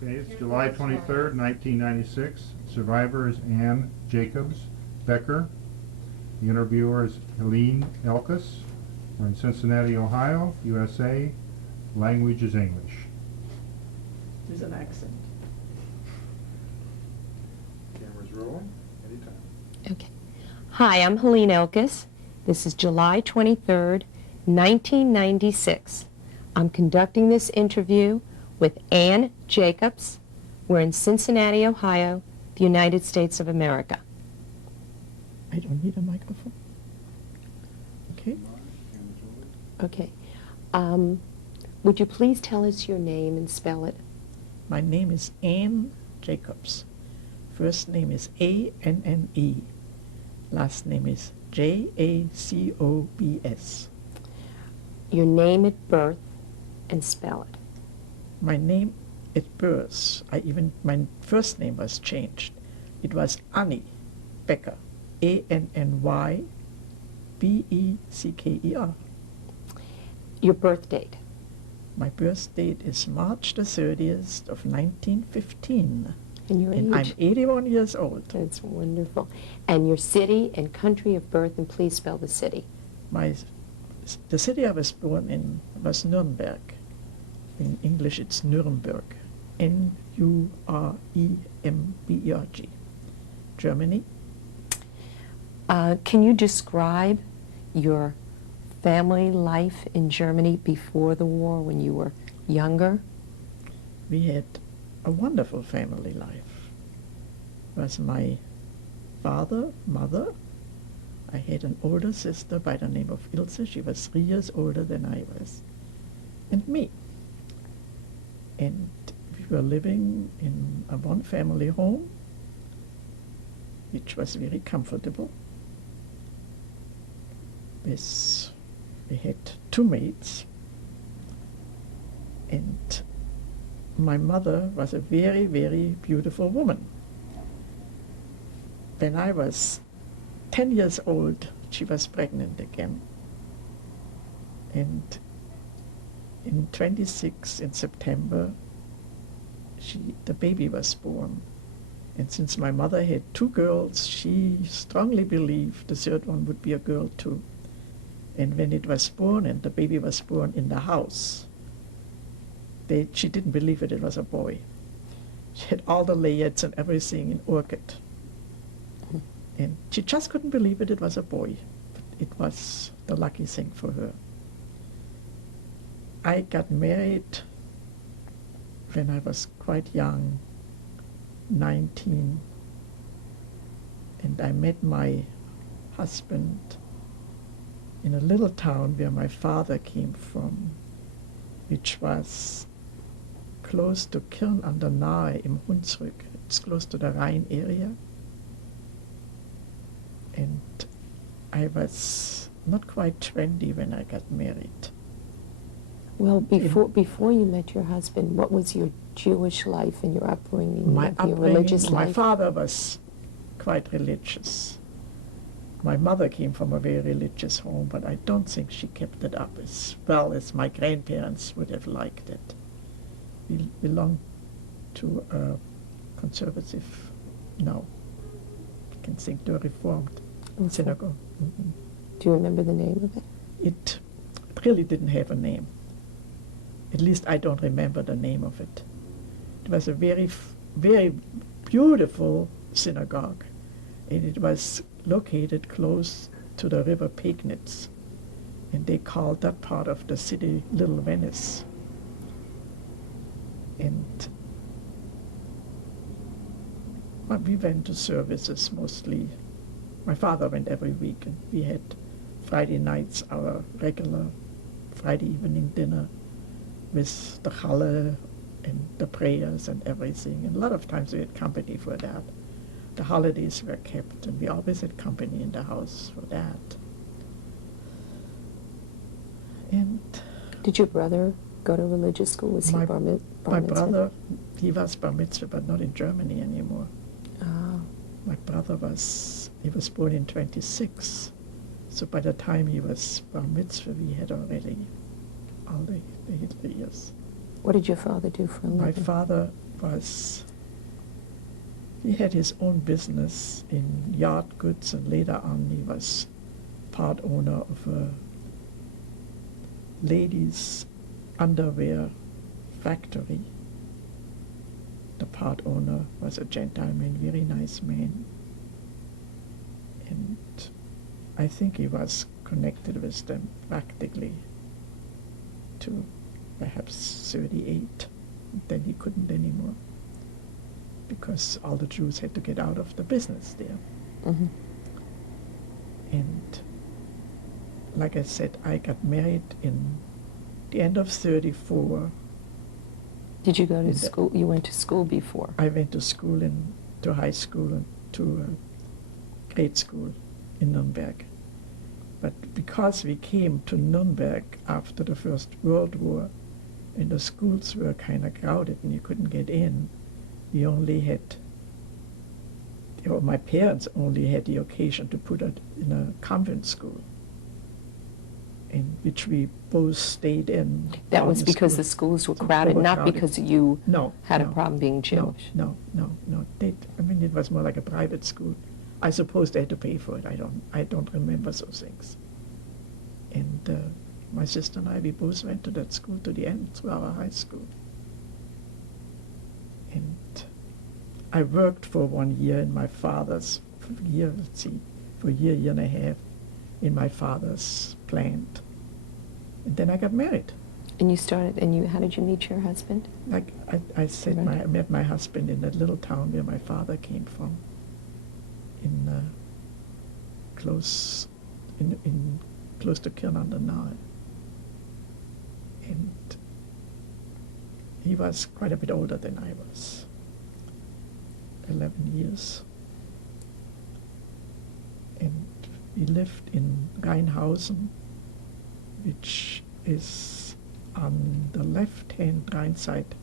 Okay, it's July 23rd, 1996. Survivor is Ann Jacobs Becker. The interviewer is Helene Elkis. We're in Cincinnati, Ohio, USA. Language is English. There's an accent. Camera's rolling. Anytime. Okay. Hi, I'm Helene Elkis. This is July 23rd, 1996. I'm conducting this interview with Ann Jacobs. We're in Cincinnati, Ohio, the United States of America. I don't need a microphone. Okay. Okay. Would you please tell us your name and spell it? My name is Ann Jacobs. First name is A-N-N-E. Last name is J-A-C-O-B-S. Your name at birth and spell it. My name at birth, my first name was changed. It was Annie Becker. A-N-N-Y-B-E-C-K-E-R. Your birth date. My birth date is March the 30th of 1915. And your And I'm age. 81 years old. That's wonderful. And your city and country of birth, and please spell the city. The city I was born in was Nuremberg. In English it's Nuremberg. N-U-R-E-M-B-E-R-G. Germany. Can you describe your family life in Germany before the war, when you were younger? We had a wonderful family life. It was my father, mother. I had an older sister by the name of Ilse. She was 3 years older than I was. And me. And we were living in a one-family home, which was very comfortable. We had 2 maids, and my mother was a very, very beautiful woman. When I was 10 years old, she was pregnant again. And in 26 in September, the baby was born. And since my mother had 2 girls, she strongly believed the third one would be a girl too. And when it was born, and the baby was born in the house, she didn't believe it was a boy. She had all the layers and everything in orchid. And she just couldn't believe it was a boy. But it was the lucky thing for her. I got married when I was quite young, 19. And I met my husband in a little town where my father came from, which was close to Kirn an der Nahe im Hunsrück. It's close to the Rhine area. And I was not quite 20 when I got married. Well, before you met your husband, what was your Jewish life and your upbringing, your religious my life? father was quite religious. My mother came from a very religious home, but I don't think she kept it up as well as my grandparents would have liked it. We belonged to a conservative, no, I can think to a Reformed synagogue. Mm-hmm. Do you remember the name of it? It really didn't have a name. At least I don't remember the name of it. It was a very, very beautiful synagogue, and it was located close to the river Pegnitz, and they called that part of the city Little Venice. And we went to services mostly. My father went every week, and we had Friday nights our regular Friday evening dinner with the Halle and the prayers and everything. And a lot of times we had company for that. The holidays were kept, and we always had company in the house for that. And Did your brother go to religious school? Was he bar my mitzvah? brother, he was bar mitzvah, but not in Germany anymore. Ah, My brother he was born in 26, so by the time he was bar mitzvah, we had already all the Hitler years. what did your father do for a living? My father, was, he had his own business in yard goods, and later on he was part owner of a ladies' underwear factory. The part owner was a gentleman, very nice man. And I think he was connected with them practically to perhaps 38. Then he couldn't anymore because all the Jews had to get out of the business there. Mm-hmm. And like I said, I got married in the end of 34. Did you go to And, school? You went to school before. I went to school to high school and to grade school in Nuremberg. But because we came to Nuremberg after the First World War, and the schools were kind of crowded and you couldn't get in, we only had, or my parents only had the occasion to put it in a convent school, in which we both stayed in. That all was because the school. schools were So crowded, not overcrowded. because you No, had a no, problem being Jewish. No. I mean, it was more like a private school. I suppose they had to pay for it. I don't remember those things. And my sister and I, we both went to that school to the end, through our high school. And I worked for 1 year in my father's, for a year and a half, in my father's plant. And then I got married. And you started, how did you meet your husband? Like I said, Right. I met my husband in that little town where my father came from, in close to Kirn an der Nahe. And he was quite a bit older than I was, 11 years. And we lived in Rheinhausen, which is on the left-hand Rhine side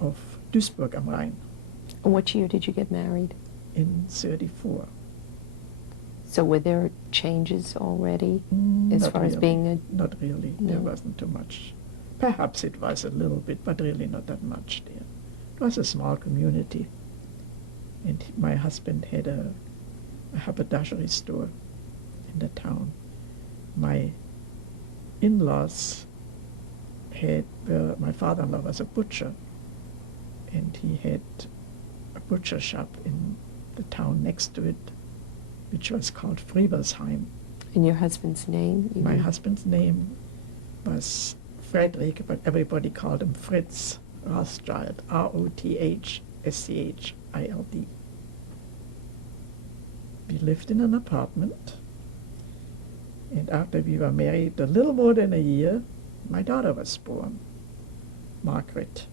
of Duisburg am Rhein And what year did you get married? in 34. So were there changes already as Not far as really. being Not really. There No. wasn't too much. Perhaps it was a little bit, but really not that much there. It was a small community. And my husband had a haberdashery store in the town. My in-laws my father-in-law was a butcher, and he had a butcher shop in the town next to it, which was called Friedrichsheim. in your husband's name? You My mean? husband's name was Friedrich, but everybody called him Fritz Rothschild, Rothschild. We lived in an apartment, and after we were married a little more than a year, my daughter was born, Margaret.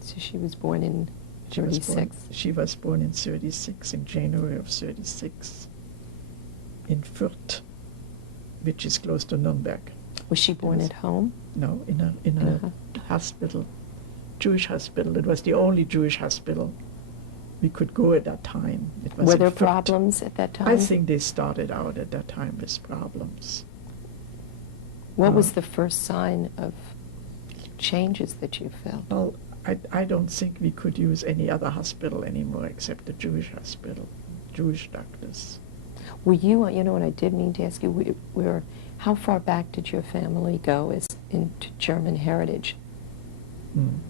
So she was born in She was 36. She was born in 36, in January of 36, in Fürth, which is close to Nuremberg. Was she born Yes. at home? No, in a Uh-huh. hospital, Jewish hospital. It was the only Jewish hospital we could go at that time. It was Were in there Fürth. problems at that time? I think they started out at that time with problems. What was the first sign of changes that you felt? Well, I don't think we could use any other hospital anymore except the Jewish hospital, Jewish doctors. Were you, what I did mean to ask you, how far back did your family go into German heritage in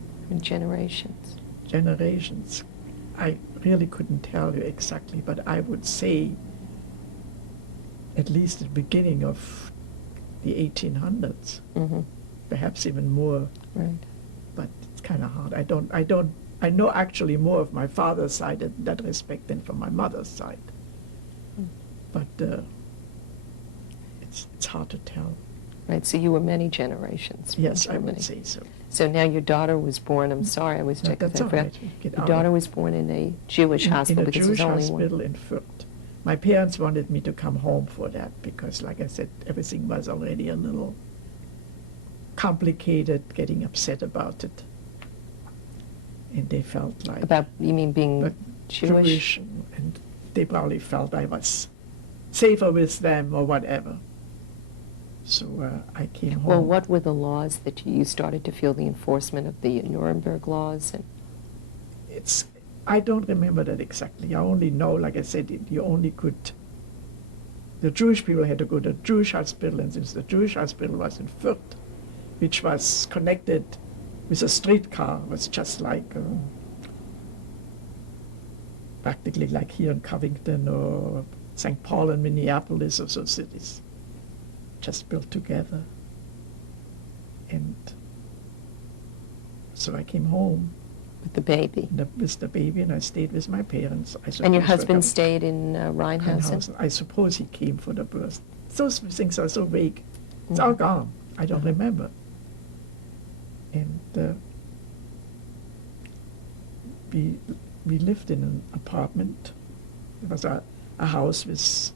generations? Generations. I really couldn't tell you exactly, but I would say at least at the beginning of the 1800s, Mm-hmm. perhaps even more, Right. but it's kind of hard. I know actually more of my father's side in that respect than from my mother's side, but it's hard to tell. Right, so you were many generations from Yes, I Germany. would say so. So now your daughter was born, I'm sorry, I was No, checking. that's all right. Get Your out daughter of- was born in a Jewish hospital in a because Jewish there's only hospital one. in Fürth. My parents wanted me to come home for that because, like I said, everything was already a little complicated, getting upset about it. And they felt like You mean being but Jewish? and they probably felt I was safer with them or whatever. So I came home. Well, what were the laws that you started to feel the enforcement of the Nuremberg laws? And I don't remember that exactly. I only know, like I said, you only could. The Jewish people had to go to the Jewish hospital, and since the Jewish hospital was in Fürth, which was connected with a streetcar, was just like practically like here in Covington or St. Paul and Minneapolis or those cities, just built together. And so I came home With the baby. with the baby, and I stayed with my parents. And your husband stayed in Rheinhausen? Rheinhausen. I suppose he came for the birth. Those things are so vague. It's all gone. I don't remember. And we lived in an apartment. It was a house with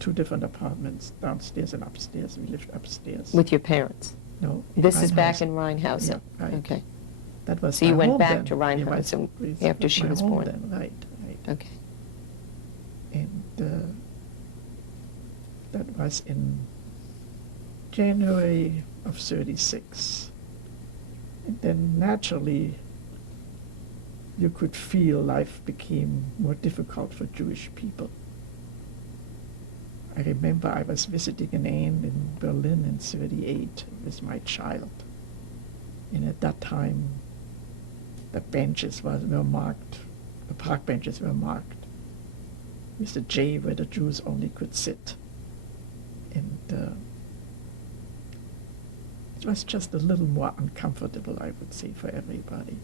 two different apartments, downstairs and upstairs. We lived upstairs. With your parents? No. This is back Rheinhausen. in Rheinhausen? Yeah, right. Okay. That was So you my went home back then. to Rheinhausen after she my was home born? Then. Right. Okay. And that was in January of '36. And then naturally, you could feel life became more difficult for Jewish people. I remember I was visiting an aunt in Berlin in '38 with my child. And at that time, the benches were marked, the park benches were marked with a J where the Jews only could sit. And it was just a little more uncomfortable, I would say, for everybody.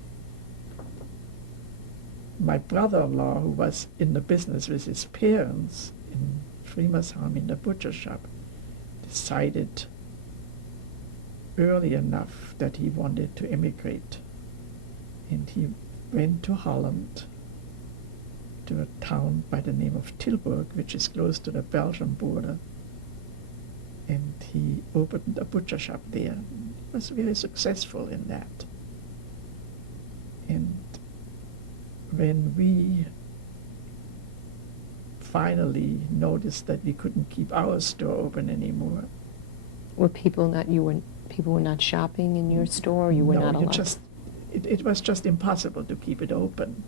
My brother-in-law, who was in the business with his parents in Friemersheim in the butcher shop, decided early enough that he wanted to emigrate. And he went to Holland, to a town by the name of Tilburg, which is close to the Belgian border. And he opened a butcher shop there. He was very successful in that. And when we finally noticed that we couldn't keep our store open anymore. Were people were not shopping in your store, or you were No, not you allowed? just, it was just impossible to keep it open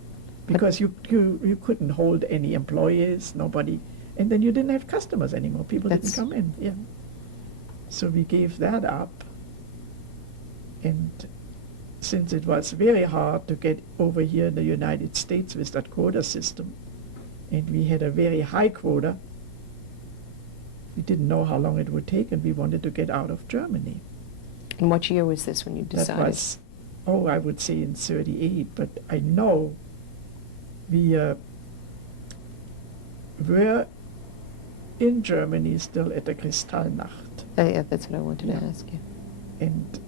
because you couldn't hold any employees, nobody, and then you didn't have customers anymore. People didn't come in. Yeah. So we gave that up, and since it was very hard to get over here in the United States with that quota system, and we had a very high quota, we didn't know how long it would take, and we wanted to get out of Germany. And what year was this when you decided? That was, I would say in '38, but I know we were in Germany still at the Kristallnacht. Yeah, that's what I wanted to Yeah. ask you. And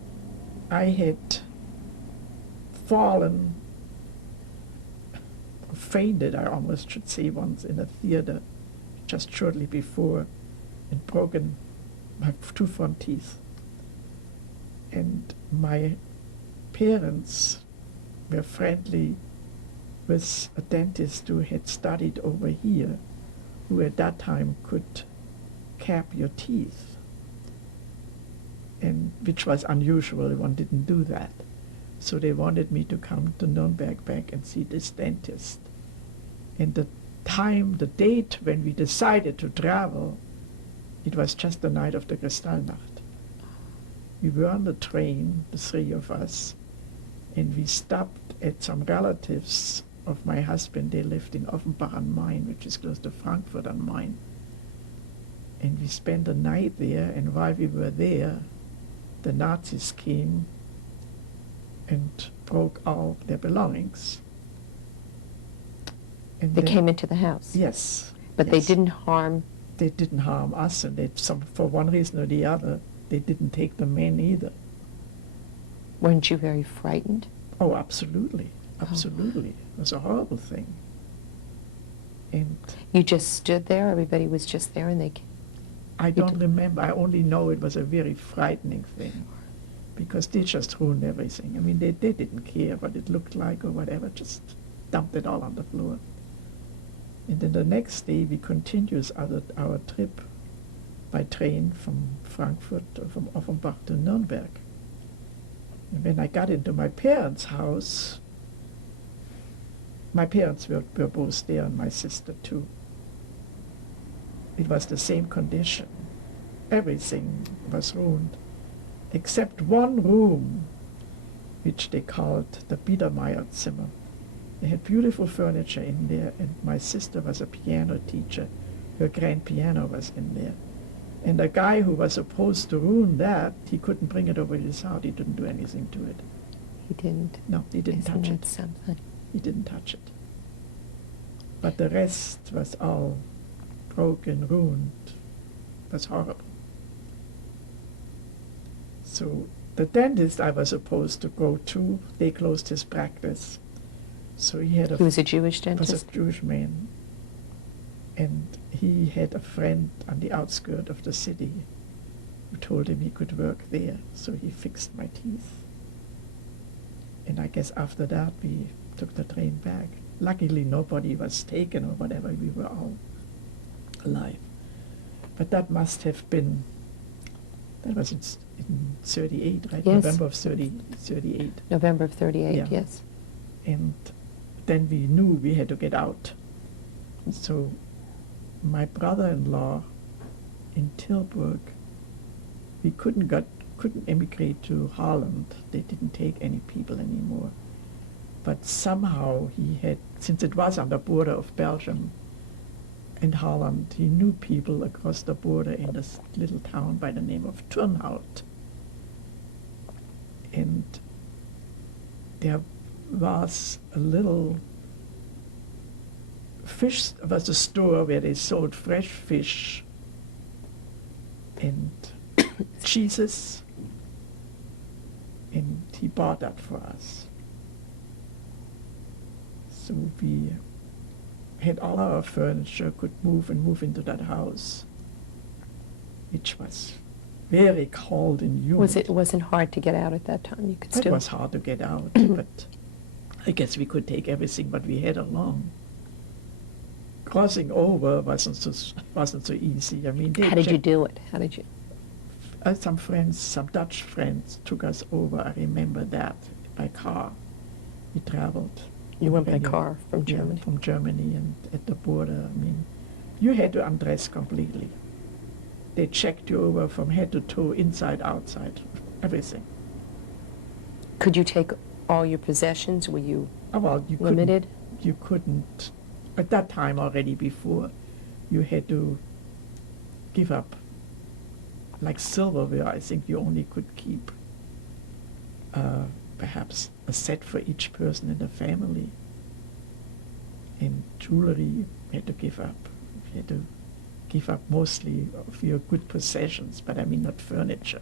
I had fallen, fainted, I almost should say, once in a theater just shortly before, and broken my two front teeth. And my parents were friendly with a dentist who had studied over here, who at that time could cap your teeth, and which was unusual. One didn't do that. So they wanted me to come to Nuremberg back and see this dentist. And the date when we decided to travel, it was just the night of the Kristallnacht. We were on the train, the three of us, and we stopped at some relatives of my husband. They lived in Offenbach am Main, which is close to Frankfurt am Main. And we spent the night there, and while we were there, the Nazis came and broke all their belongings. And They came into the house? Yes. But they yes. didn't harm? They didn't harm us, and for one reason or the other, they didn't take the men either. Weren't you very frightened? Oh, absolutely. Absolutely. It was a horrible thing. And You just stood there, everybody was just there, and they came? I don't remember. I only know it was a very frightening thing, because they just ruined everything. I mean, they didn't care what it looked like or whatever, just dumped it all on the floor. And then the next day, we continued our trip by train from Frankfurt, from Offenbach to Nuremberg. And when I got into my parents' house, My parents were both there, and my sister too. It was the same condition. Everything was ruined, except one room, which they called the Biedermeier Zimmer. They had beautiful furniture in there, and my sister was a piano teacher. Her grand piano was in there. And the guy who was supposed to ruin that, he couldn't bring it over his house. He didn't do anything to it. He didn't. No, he didn't Isn't touch that it. something? He didn't touch it. But the rest was all broken, ruined. It was horrible. So the dentist I was supposed to go to, they closed his practice. So he had He was a Jewish was dentist? a Jewish man. And he had a friend on the outskirts of the city who told him he could work there. So he fixed my teeth. And I guess after that we took the train back. Luckily nobody was taken or whatever. We were all alive. But that must have been, that was in 38, right? Yes. November of 38. November of 38, Yeah. yes. And then we knew we had to get out. So my brother-in-law in Tilburg, we couldn't emigrate to Holland. They didn't take any people anymore. But somehow he had, since it was on the border of Belgium and Holland, he knew people across the border in this little town by the name of Turnhout. And there was a little fish, was a store where they sold fresh fish and cheeses, and he bought that for us. So we had all our furniture, could move into that house, which was very cold and humid. It wasn't hard to get out at that time? You could It still... was hard to get out, but I guess we could take everything what we had along. Crossing over wasn't so easy. I mean, they How did you checked- do it? How did you... some friends, some Dutch friends, took us over. I remember that by car. We traveled. You went by When car from yeah, Germany? from Germany, and at the border. I mean, you had to undress completely. They checked you over from head to toe, inside, outside, everything. Could you take all your possessions? Were you Oh, well, you couldn't- limited? You couldn't, at that time already before, you had to give up. Like silverware, I think you only could keep perhaps a set for each person in the family. And jewelry, you had to give up. You had to give up mostly of your good possessions, but I mean not furniture,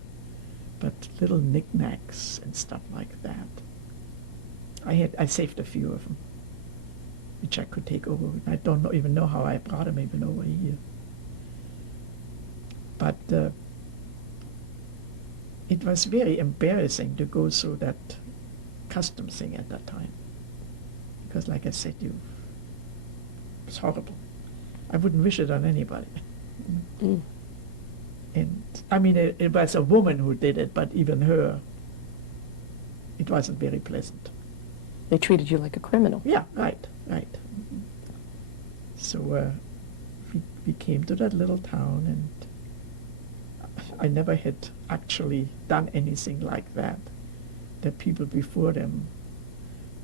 but little knickknacks and stuff like that. I saved a few of them, which I could take over. I don't even know how I brought them even over here. But it was very embarrassing to go through that customs thing at that time. Because like I said, it was horrible. I wouldn't wish it on anybody. Mm. And I mean, it was a woman who did it, but even her, it wasn't very pleasant. They treated you like a criminal. Yeah, right. So we came to that little town, and I never had actually done anything like that. The people before them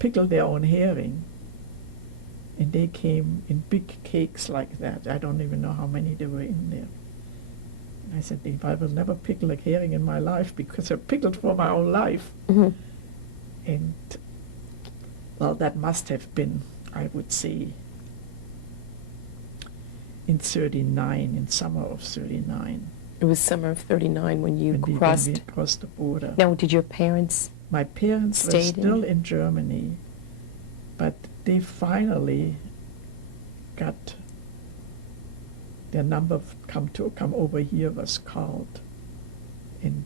pickled their own herring, and they came in big cakes like that. I don't even know how many there were in there. And I said, I will never pickle a herring in my life, because I pickled for my own life. Mm-hmm. And, well, that must have been, I would say, in 39, in summer of 39. It was summer of 39 when you when we crossed. crossed the border. Now, did your parents... My parents were Stayed in- still in Germany, but they finally got their number come over here was called, and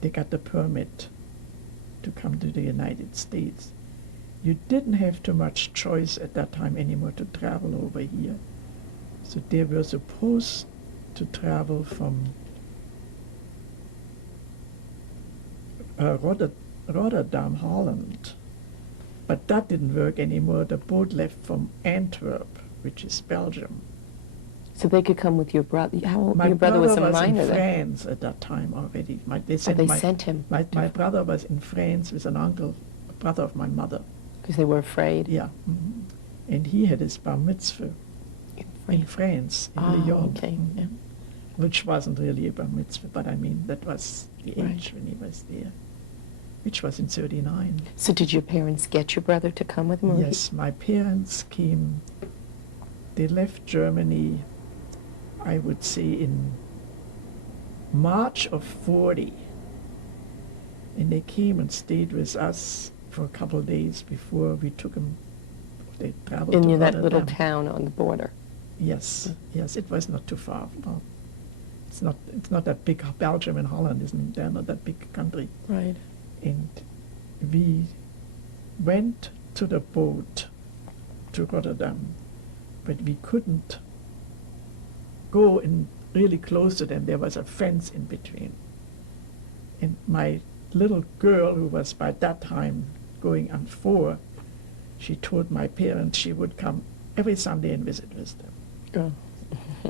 they got the permit to come to the United States. You didn't have too much choice at that time anymore to travel over here. So they were supposed to travel from Rotterdam, Holland, But that didn't work anymore. The boat left from Antwerp, which is Belgium. So they could come with your brother. How old? My Your brother was a in minor then. France at that time already. They Oh, they sent him My brother was in France with an uncle, a brother of my mother. because they were afraid. Yeah. And he had his bar mitzvah in France, in Lyon. Okay. Yeah. Which wasn't really a bar mitzvah, but I mean, that was the age Right. when he was there, which was in 39. So did your parents get your brother to come with them? or Yes, my parents came, they left Germany, I would say, in March of 40. And they came and stayed with us for a couple of days before we took them. They traveled to in that little Rotterdam. town on the border? Yes, yes, it was not too far. Well, it's not that big. Belgium and Holland isn't, they're not that big country. Right. And we went to the boat to Rotterdam, but we couldn't go in really close to them. There was a fence in between. And my little girl, who was by that time going on 4, she told my parents she would come every Sunday and visit with them. Oh.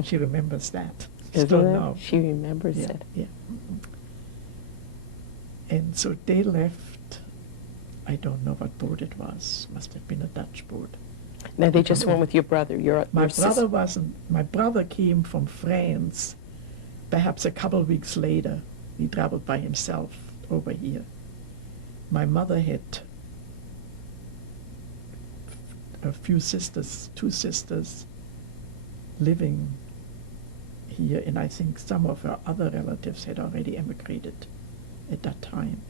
She remembers that. Isn't Still it? now. She remembers Yeah, it. yeah. And so they left. I don't know what boat it was. Must have been a Dutch boat. Now they just went with your brother. My your brother wasn't. My brother came from France. Perhaps a couple of weeks later, he traveled by himself over here. My mother had a few sisters, 2 sisters, living here, and I think some of her other relatives had already emigrated at that time.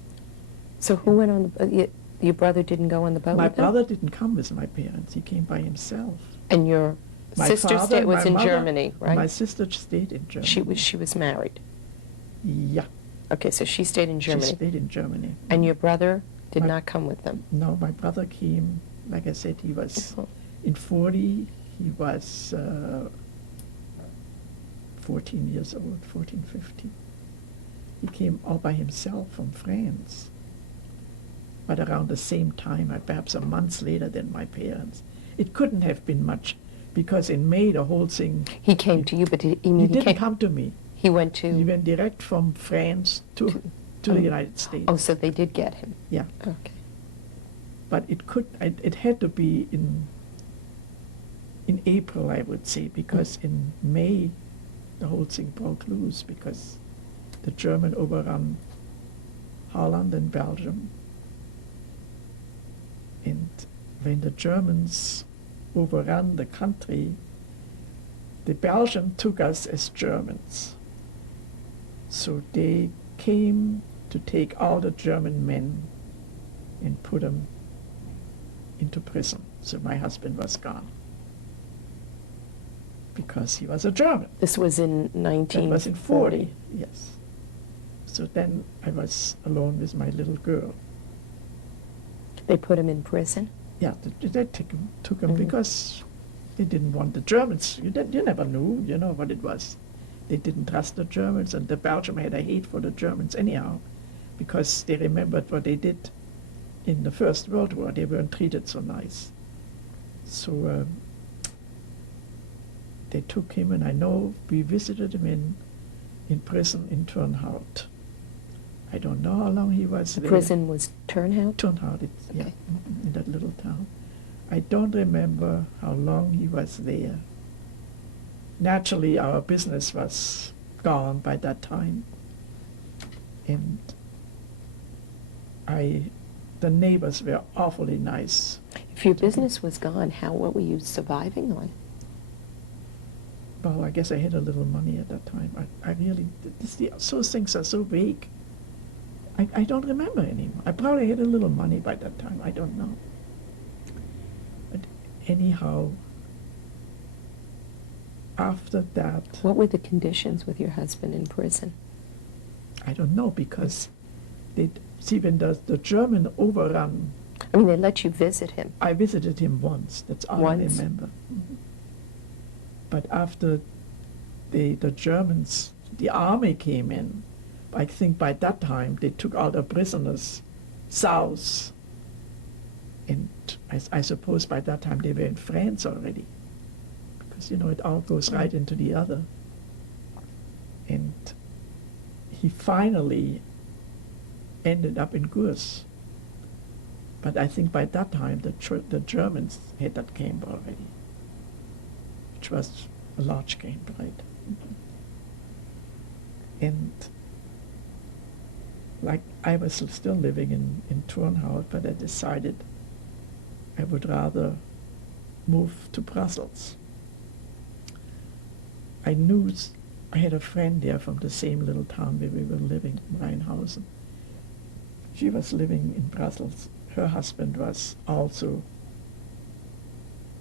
So who went on the? Your brother didn't go on the boat. My with them? brother didn't come with my parents. He came by himself. And your My sister father, was my in mother- Germany, right? My sister stayed in Germany. She was married. Yeah, Okay, so she stayed in she Germany. stayed in Germany. And your brother did My- not come with them. No, my brother came, like I said, he was in 40, he was 14 years old, 14, 15. He came all by himself from France, but around the same time, perhaps a month later than my parents. It couldn't have been much, because in May the whole thing, He came to you, but he he didn't came. come to me. He went to. He went direct from France to the United States. Oh, so they did get him. Yeah. Okay. But it had to be in April, I would say, because in May the whole thing broke loose because the German overrun Holland and Belgium. And when the Germans overran the country, the Belgians took us as Germans. So they came to take all the German men and put them into prison. So my husband was gone because he was a German. This was in That 1940. was in 40, yes. So then I was alone with my little girl. They put him in prison. Yeah, they took him Mhm. because they didn't want the Germans. You never knew, what it was. They didn't trust the Germans, and the Belgium had a hate for the Germans anyhow, because they remembered what they did in the First World War. They weren't treated so nice. So they took him, and I know we visited him in prison in Turnhout. I don't know how long he was The there. prison was Turnhout. Turnhout, yeah, Okay. in that little town. I don't remember how long he was there. Naturally, our business was gone by that time. And the neighbors were awfully nice. If your business was gone, what were you surviving on? Well, I guess I had a little money at that time. I really, those things are so vague. I don't remember anymore. I probably had a little money by that time. I don't know. But anyhow, after that, What were the conditions with your husband in prison? I don't know, because when the German overrun, I mean, they let you visit him. I visited him once. That's all Once? I remember. Mhm. But after the Germans, the army came in, I think by that time they took all the prisoners south, And I suppose by that time they were in France already, because, it all goes right into the other. And he finally ended up in Gurs. But I think by that time the Germans had that camp already, which was a large camp, right? And like I was still living in Turnhout, but I decided I would rather move to Brussels. I knew I had a friend there from the same little town where we were living, Rheinhausen. She was living in Brussels. Her husband was also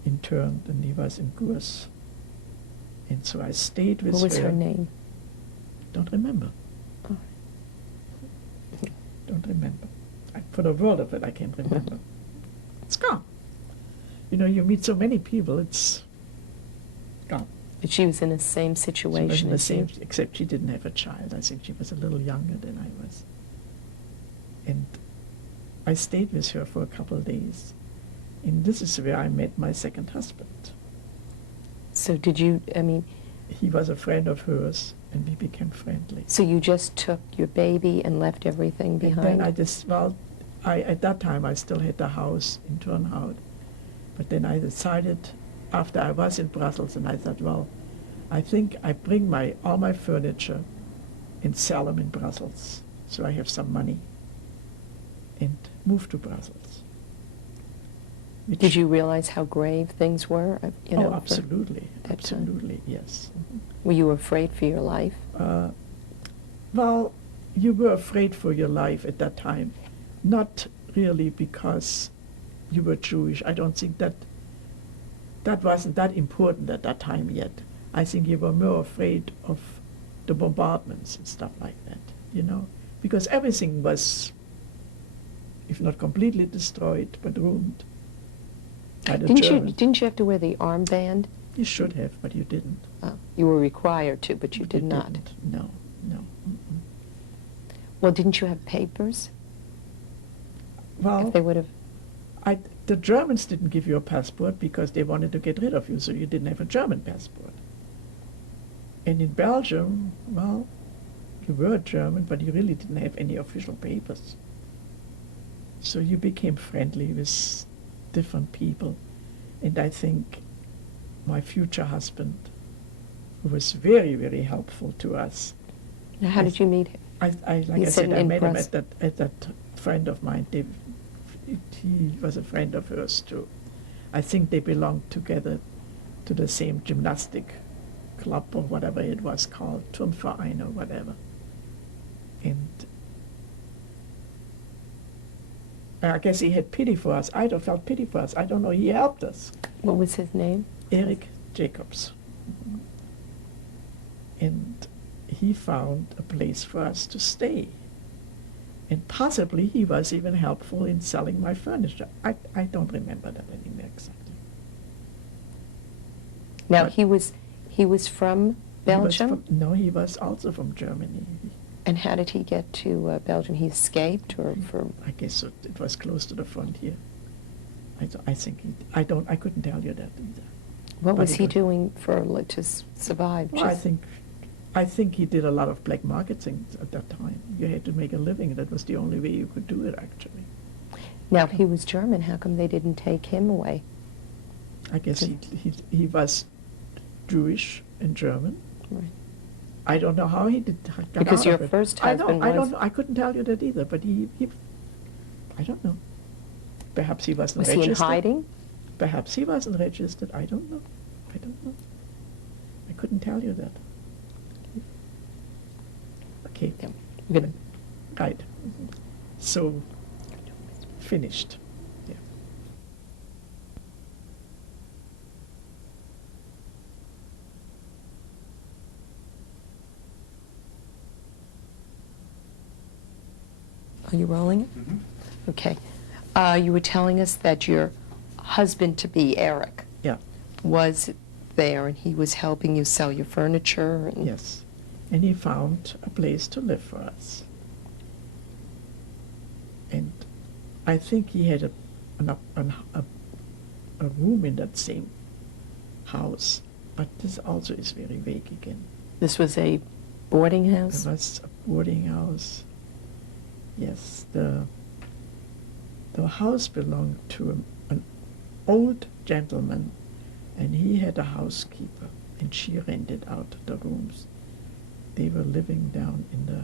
interned, and he was in Gurs. And so I stayed with her. What was her name? Don't remember. Oh. Don't remember. For the world of it, I can't remember. It's gone. You meet so many people, it's gone. But she was in the same She was situation in the as you. same, except she didn't have a child. I think she was a little younger than I was. And I stayed with her for a couple of days. And this is where I met my second husband. So did you, He was a friend of hers, and we became friendly. so you just took your baby and left everything And behind? then at that time I still had the house in Turnhout. But then I decided, after I was in Brussels, and I thought, well, I think I bring all my furniture and sell them in Brussels, so I have some money, and move to Brussels. Did you realize how grave things were? Oh, absolutely, that time? absolutely, yes. Were you afraid for your life? Well, you were afraid for your life at that time, not really because you were Jewish. I don't think that wasn't that important at that time yet. I think you were more afraid of the bombardments and stuff like that, because everything was, if not completely destroyed, but ruined by the Germans. Didn't you have to wear the armband? You should have, but you didn't. You were required to, but you But did not. didn't. No. Mm-mm. Well, didn't you have papers? Well, If they would have. the Germans didn't give you a passport because they wanted to get rid of you, so you didn't have a German passport. And in Belgium, well, you were German, but you really didn't have any official papers. So you became friendly with different people. And I think my future husband, who was very, very helpful to us. Now, how did you meet him? Like You I said said, I in met him Brussels. at that friend of mine. He was a friend of hers too. I think they belonged together to the same gymnastic club or whatever it was called, Turnverein or whatever. And I guess he had pity for us. I felt pity for us. I don't know. He helped us. What was his name? Eric Jacobs. And he found a place for us to stay. And possibly he was even helpful in selling my furniture. I don't remember that anymore exactly. Now, But- he was from Belgium? He was also from Germany. And how did he get to Belgium? He escaped, or for? I guess it was close to the frontier. I think I couldn't tell you that either. What But was it he was- doing to survive? Well, I think he did a lot of black marketing at that time. You had to make a living. That was the only way you could do it, actually. Now, if he was German, how come they didn't take him away? I guess he was Jewish and German. Right. I don't know how he got Because out your of it. first I know. husband I was- don't know. I couldn't tell you that either. But he I don't know. Perhaps he wasn't Was he registered. in hiding? Perhaps he wasn't registered. I don't know. I couldn't tell you that. Okay. Yeah. Good. Right. So, finished. Yeah. Are you rolling it? Okay. You were telling us that your husband-to-be, Eric, Yeah. was there, and he was helping you sell your furniture. And Yes. And he found a place to live for us. And I think he had a room in that same house. But this also is very vague again. This was a boarding It house? was a boarding house. Yes, the house belonged to an old gentleman, and he had a housekeeper, and she rented out the rooms. They were living down in the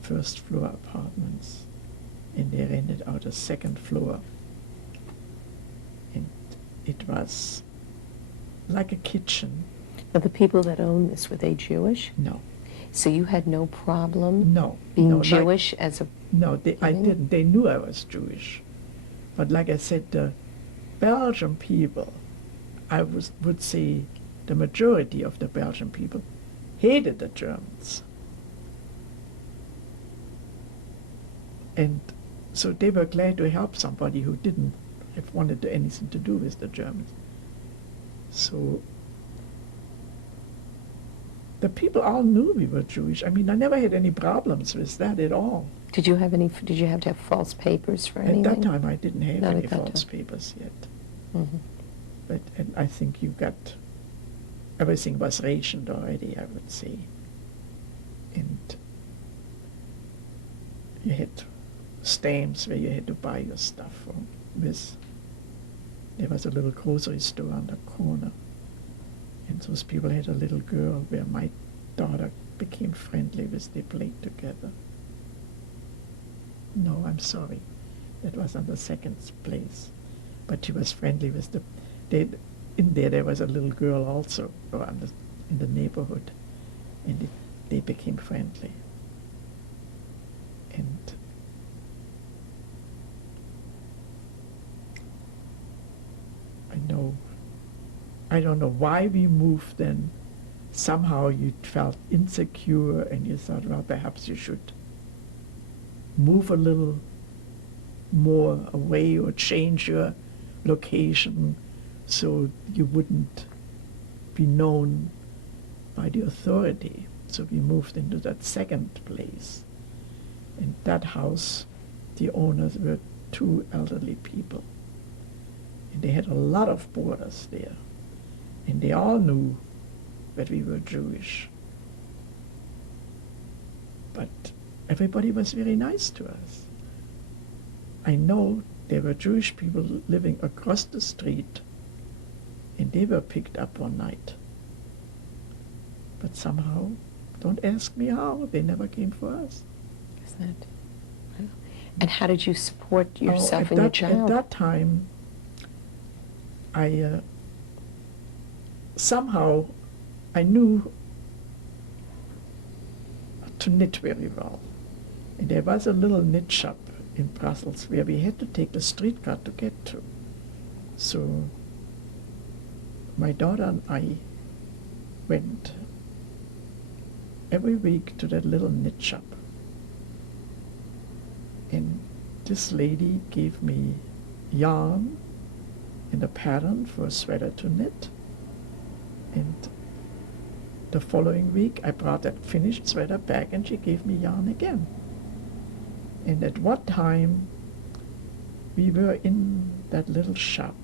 first floor apartments, and they rented out a second floor. And it was like a kitchen. Now, the people that owned this, were they Jewish? No, So you had no problem no. being no, like- Jewish as a... No, I Really? didn't. They knew I was Jewish. But like I said, the Belgian people, would say the majority of the Belgian people hated the Germans. And so they were glad to help somebody who didn't have wanted anything to do with the Germans. So the people all knew we were Jewish. I mean, I never had any problems with that at all. Did you have to have false papers for anything? At that time, I didn't have Not any at that false time. papers yet. Mhm. But and I think you got, everything was rationed already, I would say. And you had stamps where you had to buy your stuff from. There was a little grocery store on the corner. And those people had a little girl where my daughter became friendly with. They played together. No, I'm sorry. That was on the second place. But she was friendly with in there was a little girl also in the neighborhood. And they became friendly. And I don't know why we moved then. Somehow you felt insecure and you thought, well, perhaps you should move a little more away or change your location so you wouldn't be known by the authority. So we moved into that second place. In that house, the owners were two elderly people. And they had a lot of boarders there. And they all knew that we were Jewish. But everybody was very nice to us. I know there were Jewish people living across the street, and they were picked up one night. But somehow, don't ask me how, they never came for us. Is that... Wow. And how did you support yourself and At your child? that time, somehow I knew to knit very well. And there was a little knit shop in Brussels where we had to take the streetcar to get to. So my daughter and I went every week to that little knit shop. And this lady gave me yarn and a pattern for a sweater to knit. And the following week I brought that finished sweater back and she gave me yarn again. And at what time we were in that little shop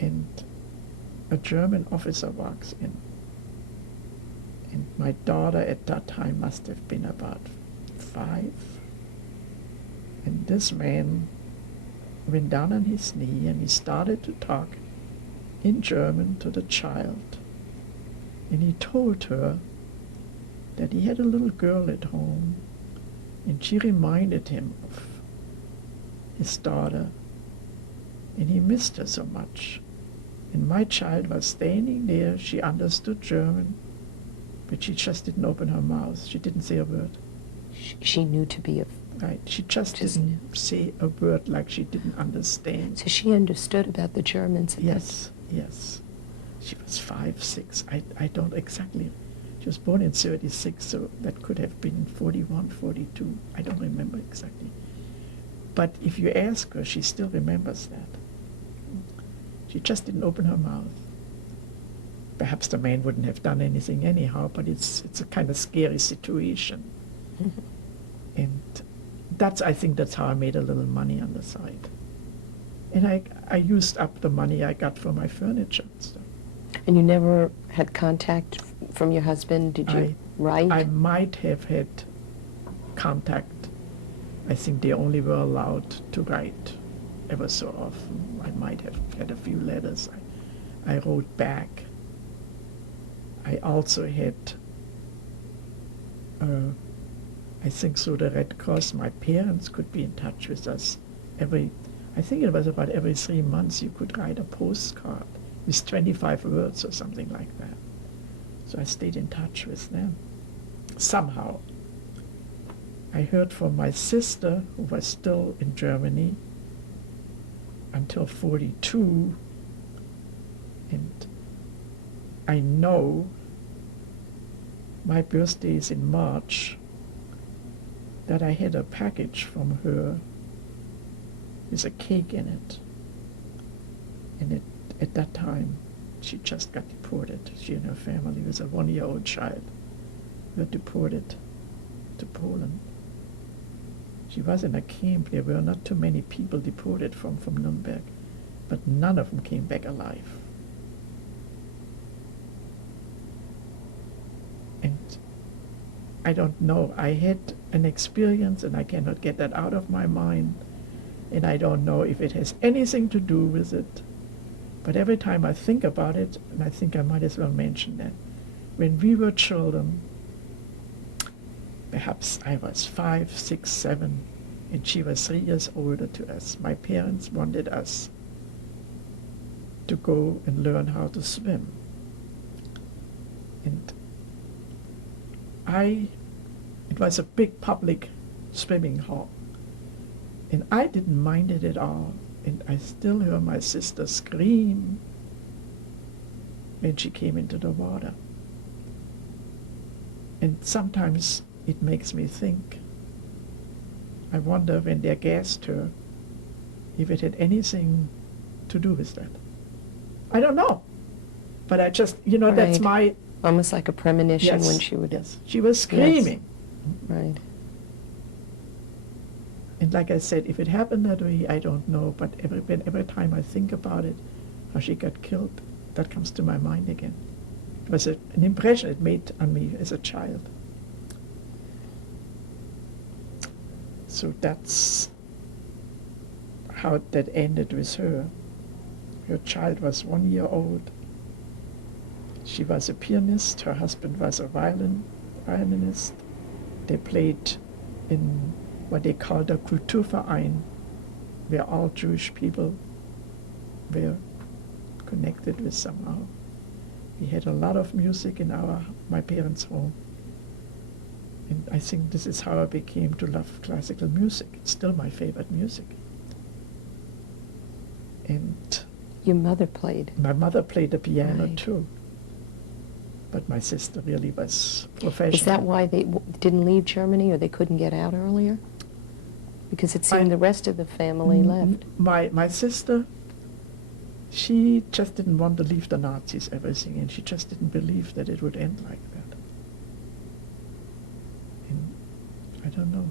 and a German officer walks in. And my daughter at that time must have been about 5. And this man went down on his knee and he started to talk in German to the child. And he told her that he had a little girl at home and she reminded him of his daughter and he missed her so much. And my child was standing there. She understood German, but she just didn't open her mouth. She didn't say a word. She knew to be a... Right. She just didn't say a word, like she didn't understand. So she understood about the Germans at that Yes, yes. She was 5, 6. I don't exactly. She was born in 36, so that could have been 41, 42. I don't remember exactly. But if you ask her, she still remembers that. She just didn't open her mouth. Perhaps the man wouldn't have done anything anyhow, but it's a kind of scary situation. And I think that's how I made a little money on the side. And I used up the money I got for my furniture and stuff. And you never had contact from your husband? Did you write? I might have had contact. I think they only were allowed to write ever so often. I might have had a few letters. I wrote back. I also had, I think through the Red Cross, my parents could be in touch with us I think it was about every 3 months you could write a postcard with 25 words or something like that. So I stayed in touch with them. Somehow. I heard from my sister, who was still in Germany until 42, and I know my birthday is in March, that I had a package from her with a cake in it. And at that time, she just got deported. She and her family, with a 1-year-old child, were deported to Poland. She was in a camp. There were not too many people deported from Nuremberg, but none of them came back alive. And I don't know. I had an experience, and I cannot get that out of my mind, and I don't know if it has anything to do with it. But every time I think about it, and I think I might as well mention that, when we were children, perhaps I was 5, 6, 7, and she was 3 years older to us. My parents wanted us to go and learn how to swim. And it was a big public swimming hall. And I didn't mind it at all. And I still heard my sister scream when she came into the water. And sometimes it makes me think, I wonder when they gassed her, if it had anything to do with that. I don't know. But I just, that's Right. my... Almost like a premonition Yes, when she would... yes. She was screaming. Right. And like I said, if it happened that way, I don't know. But every time I think about it, how she got killed, that comes to my mind again. It was an impression it made on me as a child. So that's how that ended with her. Her child was 1 year old. She was a pianist. Her husband was a violinist. They played in what they called a Kulturverein, where all Jewish people were connected with somehow. We had a lot of music in my parents' home. And I think this is how I became to love classical music. It's still my favorite music. And Your mother played. my mother played the piano Right. too. But my sister really was professional. Is that why they didn't leave Germany, or they couldn't get out earlier? Because it seemed the rest of the family left. My sister, she just didn't want to leave the Nazis, everything, and she just didn't believe that it would end like that. And I don't know.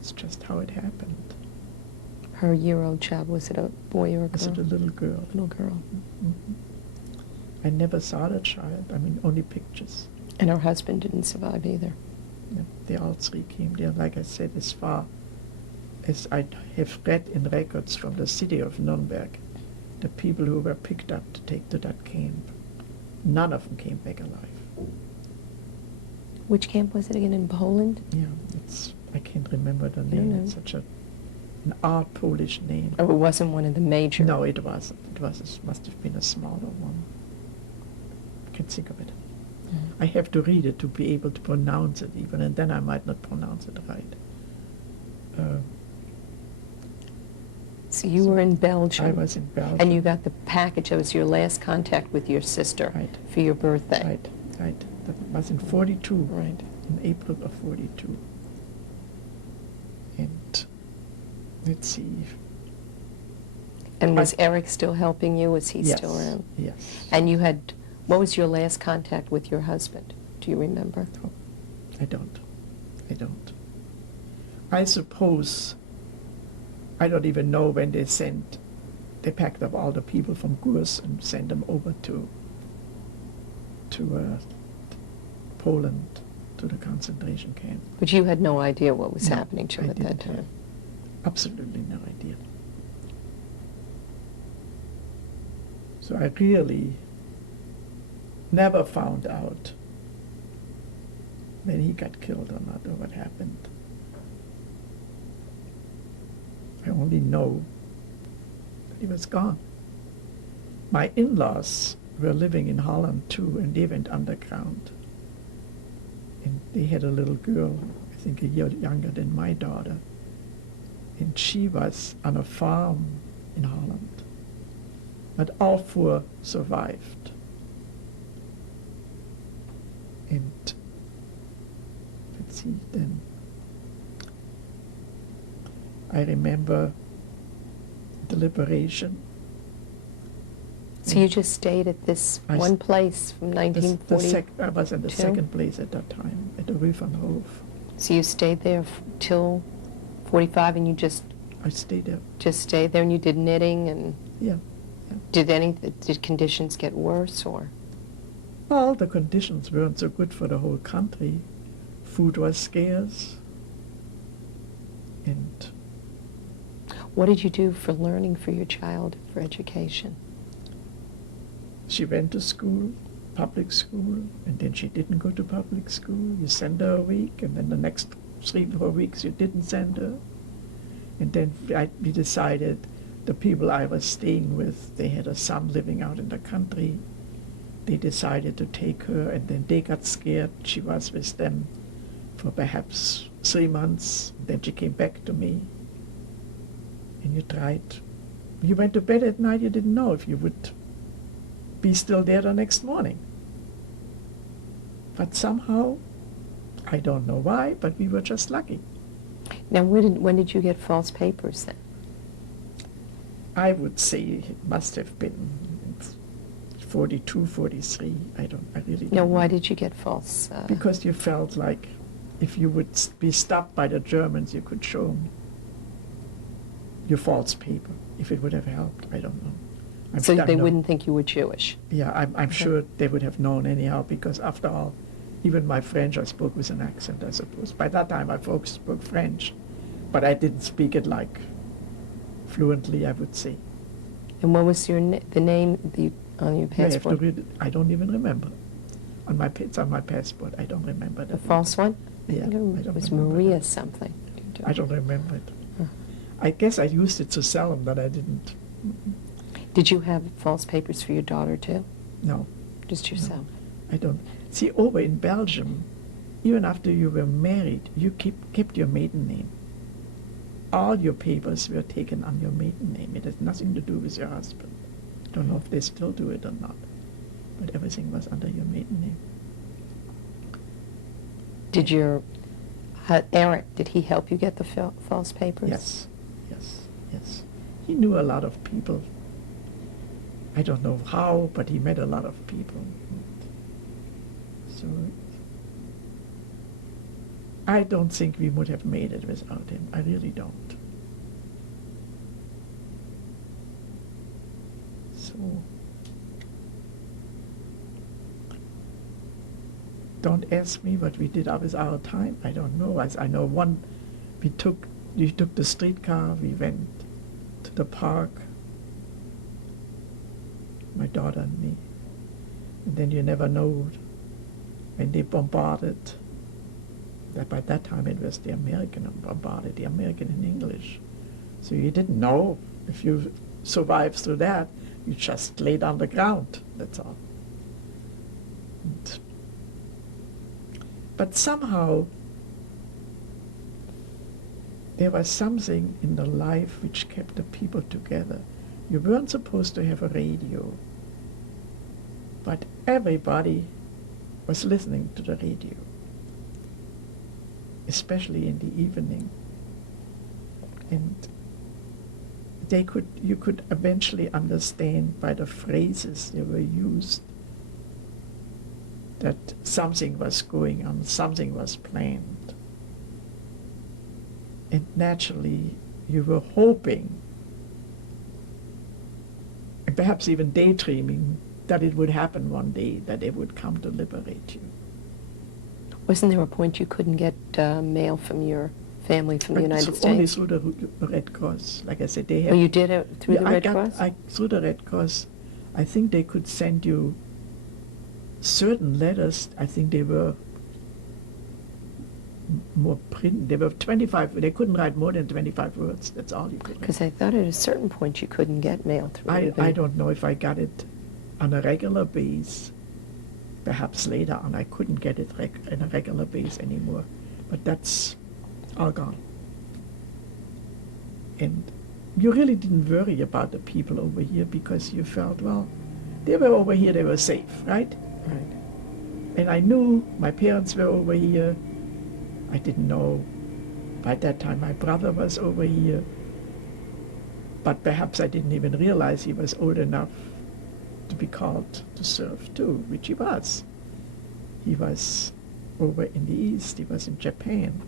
It's just how it happened. Her year-old child, was it a boy or a Was girl? it a little girl? Little girl. Mhm. I never saw the child. I mean, only pictures. And her husband didn't survive either. Yeah, they all three came there, like I said, as far as I have read in records from the city of Nuremberg, the people who were picked up to take to that camp, none of them came back alive. Which camp was it again, in Poland? Yeah, I can't remember the don't name. know. It's such an odd Polish name. Oh, it wasn't one of the major? No, it wasn't. Must have been a smaller one. I can't think of it. I have to read it to be able to pronounce it even, and then I might not pronounce it right. So you were in Belgium. I was in Belgium. And you got the package. That was your last contact with your sister Right. for your birthday. Right. That was in 42. Right. In April of 42. And let's see. And was Eric still helping you? Was he Yes. still around? Yes. And you had, what was your last contact with your husband? Do you remember? No, I don't. I suppose, I don't even know when they packed up all the people from Gurs and sent them over to Poland, to the concentration camp. But you had no idea what was No, happening to I him at that didn't have time. absolutely no idea. So I really never found out when he got killed or not, or what happened. I only know that he was gone. My in-laws were living in Holland too, and they went underground. And they had a little girl, I think a year younger than my daughter. And she was on a farm in Holland. But all four survived. And let's see then. I remember the liberation. So you just stayed at this I one s- place from I was in the 1940? second place at that time, at the Rue van Hoof. So you stayed there till 45, and you just I stayed there. stayed there, and you did knitting, and Yeah. did conditions get worse, or? Well, the conditions weren't so good for the whole country. Food was scarce. And What did you do for learning for your child, for education? she went to school, public school, and then she didn't go to public school. You send her a week, and then the next 3 or 4 weeks you didn't send her. And then we decided, the people I was staying with, they had a son living out in the country. They decided to take her, and then they got scared. She was with them for perhaps 3 months. Then she came back to me. And you went to bed at night, you didn't know if you would be still there the next morning. But somehow, I don't know why, but we were just lucky. Now, when did you get false papers then? I would say it must have been 42, 43. I really don't Now, why know. did you get false? Because you felt like if you would be stopped by the Germans, you could show them your false paper. If it would have helped, I don't know. So I they know. wouldn't think you were Jewish. Yeah, I'm Okay. sure they would have known anyhow, because after all, even my French I spoke with an accent, I suppose. By that time I spoke French, but I didn't speak it like fluently, I would say. And what was the name on your You have to passport? read it. I don't even remember. It's on my passport. I don't remember The that. false one? Yeah, I don't- I It don't was remember Maria that. something. I don't remember it. Huh. I guess I used it to sell them, but I didn't. Did you have false papers for your daughter too? No, Just yourself? I don't. See, over in Belgium, even after you were married, you kept your maiden name. All your papers were taken on your maiden name. It has nothing to do with your husband. I don't know if they still do it or not, but everything was under your maiden name. Did your Eric, did he help you get the false papers? Yes, yes. He knew a lot of people. I don't know how, but he met a lot of people. So I don't think we would have made it without him. I really don't. So don't ask me what we did with our time. I don't know. I know we took the streetcar, we went to the park, my daughter and me. And then you never know when they bombarded. That by that time it was the American who bombarded, the American in English. So you didn't know if you survived through that. You just laid on the ground, that's all. But somehow there was something in the life which kept the people together. You weren't supposed to have a radio, but everybody was listening to the radio, especially in the evening. And you could eventually understand by the phrases that were used that something was going on, something was planned. And naturally, you were hoping, and perhaps even daydreaming, that it would happen one day, that they would come to liberate you. Wasn't there a point you couldn't get mail from your family from the But United only States? through the Red Cross. Like I said, they have... Oh, you did it through the Yeah, Red Cross? Through the Red Cross, I think they could send you certain letters. I think they were more print. They were 25. They couldn't write more than 25 words. That's all you could write. Because I thought at a certain point you couldn't get mail through. I don't know if I got it on a regular base. Perhaps later on I couldn't get it on a regular base anymore. But that's all gone. And you really didn't worry about the people over here because you felt, well, they were over here, they were safe, right? Right. And I knew my parents were over here. I didn't know by that time my brother was over here. But perhaps I didn't even realize he was old enough to be called to serve too, which he was. He was over in the East. He was in Japan.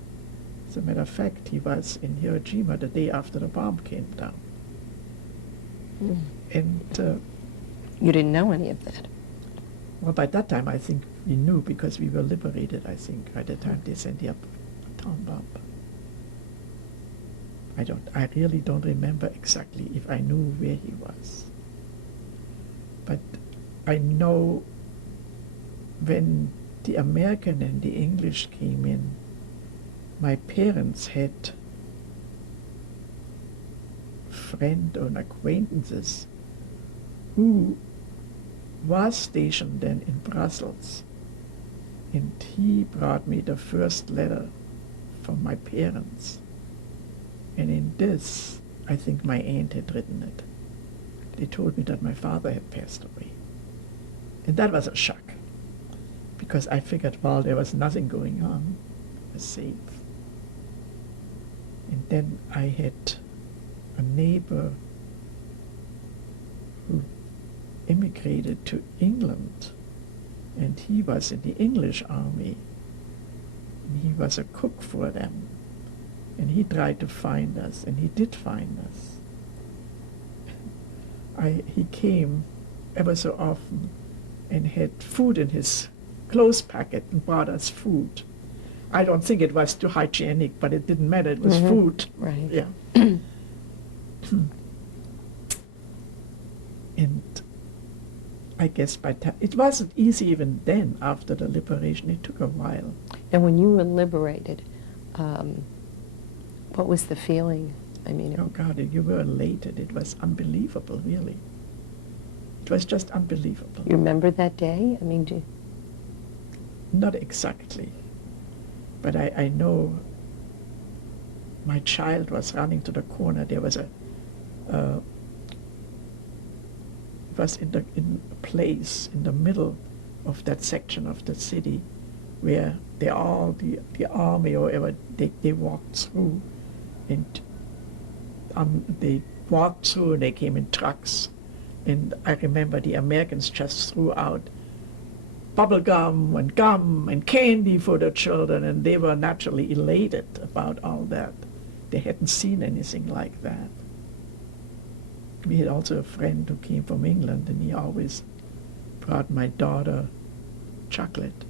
As a matter of fact, he was in Hiroshima the day after the bomb came down. Mm. And, You didn't know any of that. well, by that time, I think we knew because we were liberated, I think, by the time they sent the atom bomb. I really don't remember exactly if I knew where he was. But I know when the American and the English came in, my parents had friends or acquaintances who was stationed then in Brussels. And he brought me the first letter from my parents. And in this, I think my aunt had written it. They told me that my father had passed away. And that was a shock, because I figured, well, there was nothing going on. I was safe. And then I had a neighbor who immigrated to England, and he was in the English army. And he was a cook for them. And he tried to find us, and he did find us. He came ever so often and had food in his clothes packet and brought us food. I don't think it was too hygienic, but it didn't matter. It was food. Right. Yeah. And I guess by time, it wasn't easy even then after the liberation. It took a while. And when you were liberated, what was the feeling? I mean, Oh God, you were elated. It was unbelievable, really. It was just unbelievable. you remember that day? I mean, Not exactly, but I know my child was running to the corner. There was was in a place in the middle of that section of the city where the army or whatever, they walked through, and they walked through and they came in trucks. And I remember the Americans just threw out bubble gum and candy for the children, and they were naturally elated about all that. They hadn't seen anything like that. We had also a friend who came from England, and he always brought my daughter chocolate,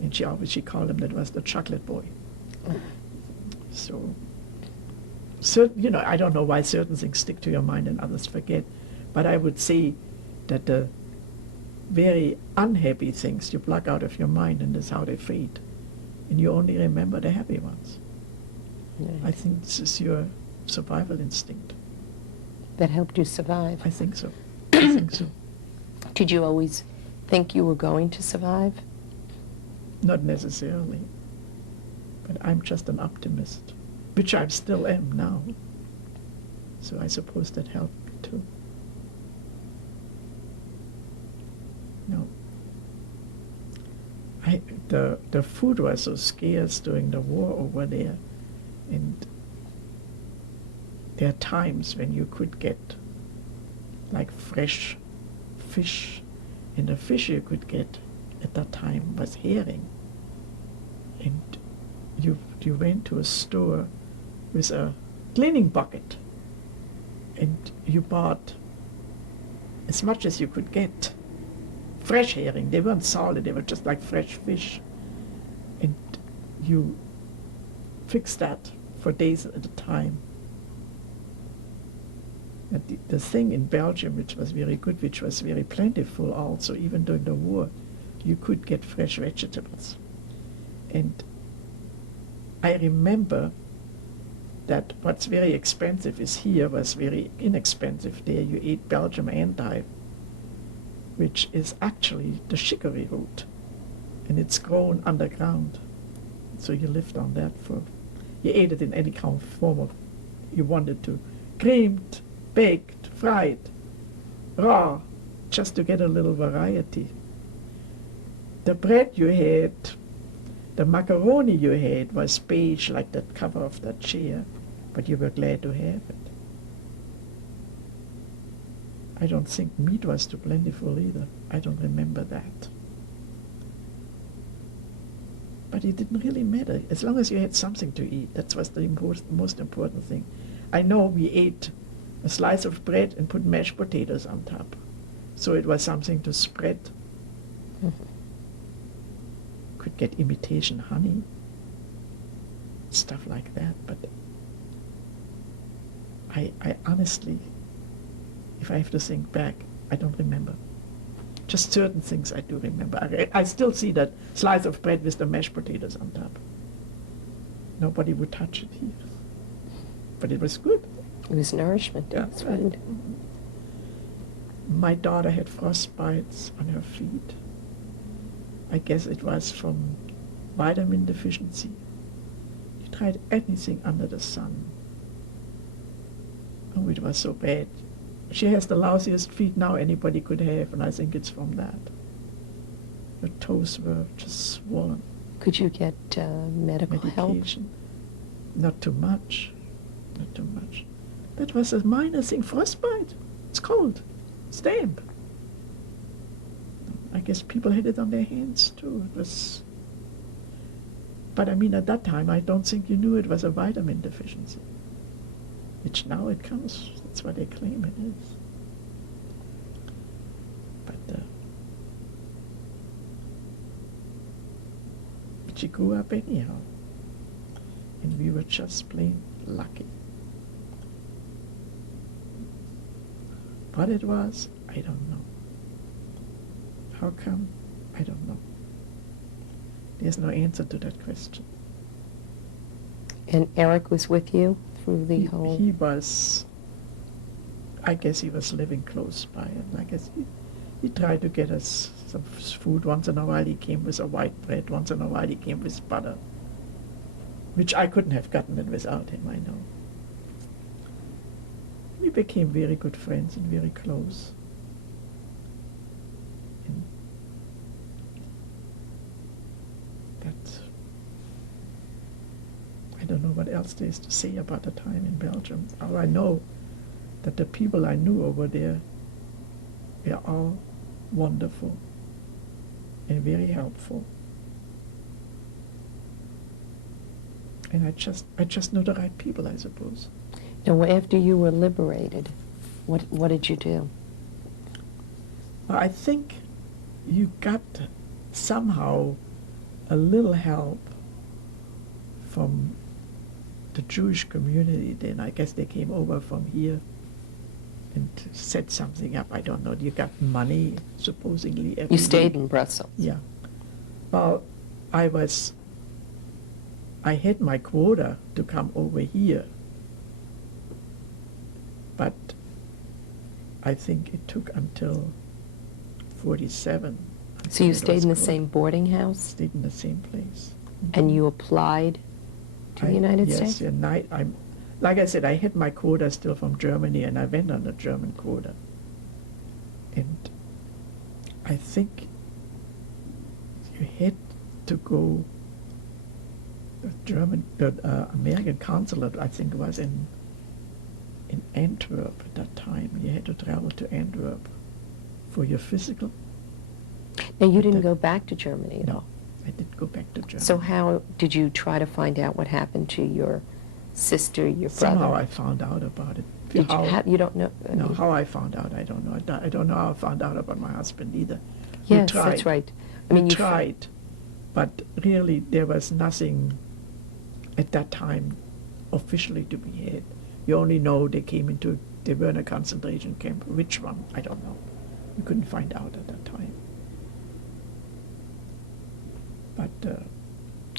and she called him, that was the chocolate boy. So, I don't know why certain things stick to your mind and others forget, but I would say that the very unhappy things you pluck out of your mind, and that's how they fade, and you only remember the happy ones. I think this is your survival instinct. that helped you survive. I think so. I think so. Did you always think you were going to survive? Not necessarily, but I'm just an optimist, which I still am now. So I suppose that helped me too. No. The food was so scarce during the war over there, and there are times when you could get like fresh fish, and the fish you could get at that time was herring. And you went to a store with a cleaning bucket, and you bought as much as you could get. Fresh herring, they weren't salted, they were just like fresh fish. And you fixed that for days at a time. And the thing in Belgium, which was very good, which was very plentiful also, even during the war, you could get fresh vegetables. And I remember that what's very expensive is here was very inexpensive there. You ate Belgium endive, which is actually the chicory root, and it's grown underground. So you lived on that you ate it in any kind of form of you wanted to, creamed, baked, fried, raw, just to get a little variety. The bread you had, the macaroni you had was beige like that cover of that chair, but you were glad to have it. I don't think meat was too plentiful either. I don't remember that. But it didn't really matter. As long as you had something to eat, that was the most important thing. I know we ate a slice of bread and put mashed potatoes on top. So it was something to spread. Mm-hmm. Could get imitation honey, stuff like that. But I honestly, if I have to think back, I don't remember. Just certain things I do remember. I still see that slice of bread with the mashed potatoes on top. Nobody would touch it here. But it was good. It was nourishment. Yeah, That's right. My daughter had frostbites on her feet. I guess it was from vitamin deficiency. She tried anything under the sun. Oh, it was so bad. She has the lousiest feet now anybody could have, and I think it's from that. Her toes were just swollen. Could you get medical help? Medication. Not too much. Not too much. That was a minor thing. Frostbite. It's cold. It's damp. I guess people had it on their hands too. It was. But I mean, at that time, I don't think you knew it was a vitamin deficiency. Which now it comes. That's what they claim it is. But she grew up anyhow. And we were just plain lucky. What it was, I don't know. How come? I don't know. There's no answer to that question. And Eric was with you through the whole... He was, I guess he was living close by, and I guess he tried to get us some food. Once in a while he came with a white bread, once in a while he came with butter, which I couldn't have gotten it without him, I know. We became very good friends and very close. And that, I don't know what else there is to say about the time in Belgium. All I know that the people I knew over there were all wonderful and very helpful. And I just knew the right people, I suppose. Now, after you were liberated, what did you do? Well, I think you got somehow a little help from the Jewish community then. I guess they came over from here and set something up. I don't know. You got money, supposedly. Every You stayed week. in Brussels. Yeah. Well, I had my quota to come over here. But I think it took until 47. So you until it stayed was in the closed. same boarding house, Stayed in the same place. and you applied to the United yes, States? and like I said, I had my quota still from Germany, and I went on the German quota. And I think you had to go. The American consulate, I think, was in Antwerp at that time. You had to travel to Antwerp for your physical. Now, you But didn't the- go back to Germany at No, all. I didn't go back to Germany. So how did you try to find out what happened to your sister, your Somehow brother? I found out about it. Did you have, you don't know? I No, mean, how I found out, I don't know. I don't know how I found out about my husband either. yes, tried. that's right. I mean, We you tried, but really there was nothing at that time officially to be had. You only know they were in a concentration camp. Which one? I don't know. You couldn't find out at that time. But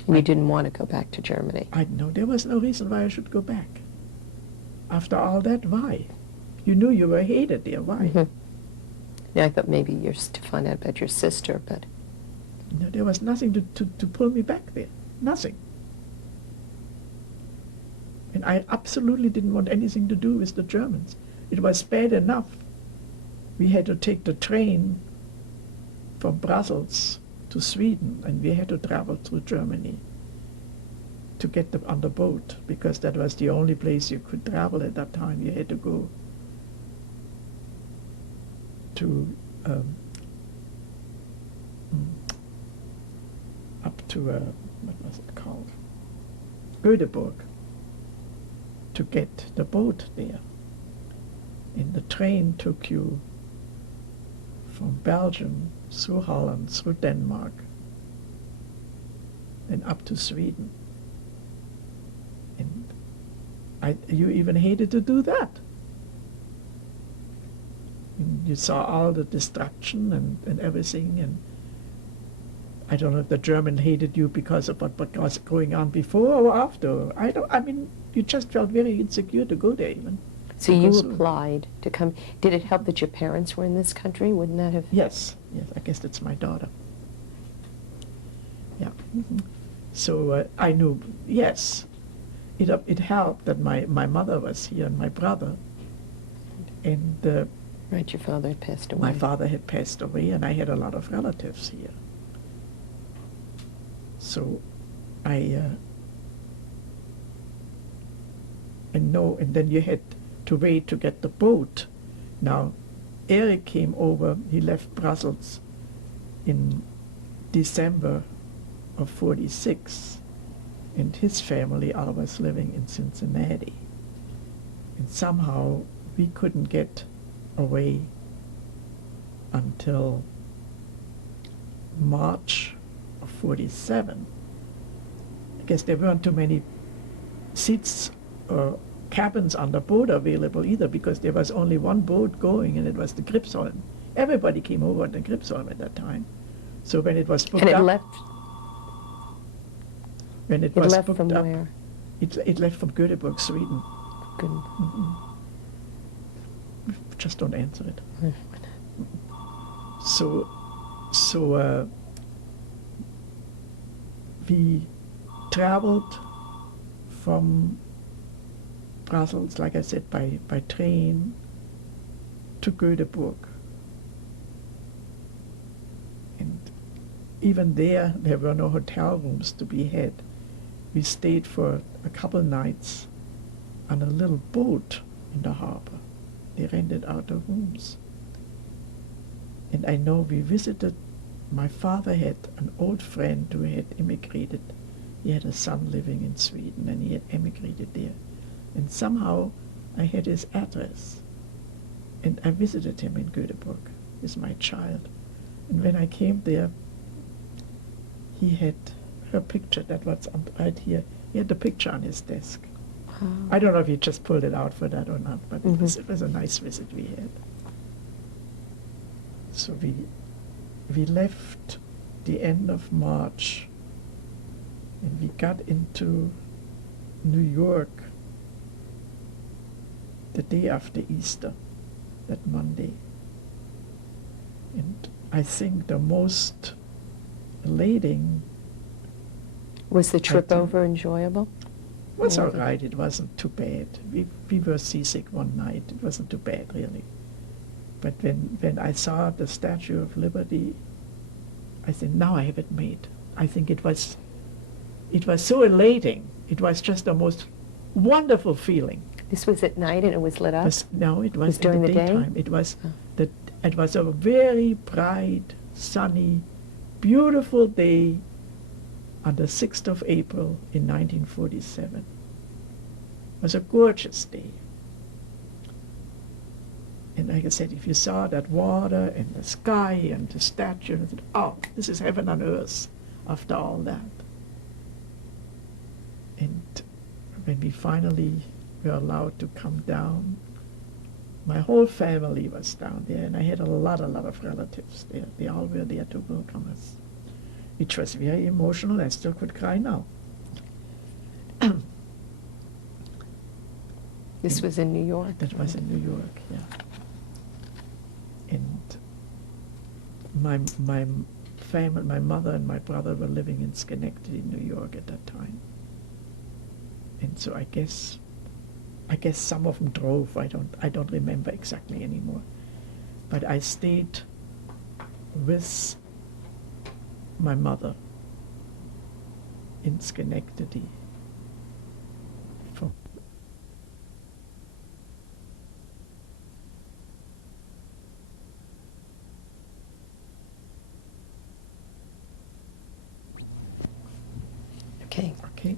you didn't want to go back to Germany. I know there was no reason why I should go back. After all that, why? You knew you were hated there. Why? Mhm. Yeah, I thought maybe you're to find out about your sister, but No, there was nothing to pull me back there. Nothing. And I absolutely didn't want anything to do with the Germans. It was bad enough. We had to take the train from Brussels to Sweden, and we had to travel through Germany to get them on the boat, because that was the only place you could travel at that time. You had to go to up to what was it called? Göteborg, to get the boat there. And the train took you from Belgium through Holland, through Denmark, and up to Sweden. And you even hated to do that. And you saw all the destruction and everything, and I don't know if the German hated you because of what was going on before or after. I mean, you just felt very insecure to go there even. so to you go through. applied to come. Did it help that your parents were in this country? Wouldn't that have? Yes, I guess that's my daughter. Yeah. So I knew, yes, it helped that my mother was here and my brother, and Right, your father had passed away. my father had passed away, and I had a lot of relatives here. So I know, and then you had to wait to get the boat. Now, Eric came over, he left Brussels in December of 46, and his family all was living in Cincinnati. And somehow we couldn't get away until March of 47. I guess there weren't too many seats or cabins on the boat available either, because there was only one boat going, and it was the Gripsholm. Everybody came over on the Gripsholm at that time. So when it was booked And it up, left. when It was left booked from up, where? it left from Göteborg, Sweden. Good. Just don't answer it. Mm. So we traveled from Brussels, like I said, by train to Göteborg. And even there were no hotel rooms to be had. We stayed for a couple nights on a little boat in the harbor. They rented out the rooms. And I know we visited, my father had an old friend who had immigrated. He had a son living in Sweden, and he had emigrated there. And somehow I had his address. And I visited him in Göteborg with my child. And when I came there, he had her picture, that was right here. He had the picture on his desk. Wow. I don't know if he just pulled it out for that or not, but Mhm. it was a nice visit we had. So we left the end of March, and we got into New York the day after Easter, that Monday. And I think the most elating Was the trip do. over enjoyable? was Yeah. all right. It wasn't too bad. We were seasick one night. It wasn't too bad, really. But when I saw the Statue of Liberty, I said, now I have it made. I think it was so elating. It was just the most wonderful feeling. This was at night and it was lit up? No, it was during in the the day? daytime. It was Oh. it was a very bright, sunny, beautiful day on the 6th of April in 1947. was a gorgeous day. And like I said, if you saw that water and the sky and the statue, and thought, oh, this is heaven on earth after all that. And when we finally were allowed to come down, my whole family was down there, and I had a lot of relatives there. They all were there to welcome us, which was very emotional. I still could cry now. This was in New York. That was in New York, yeah. And my family, my mother and my brother were living in Schenectady, New York at that time. And so I guess some of them drove. I don't remember exactly anymore. But I stayed with my mother in Schenectady for Okay. okay.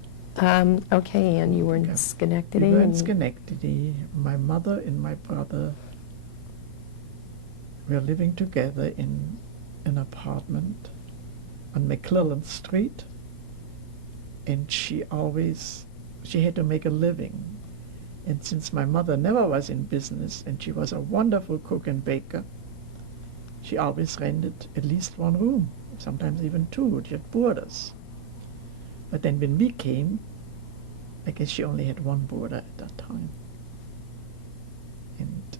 Okay, and you were in Okay. Schenectady? We were in and- Schenectady. My mother and my brother were living together in an apartment on McClellan Street, and she had to make a living. And since my mother never was in business, and she was a wonderful cook and baker, she always rented at least one room, sometimes even two. She had boarders. But then when we came, I guess she only had one boarder at that time. And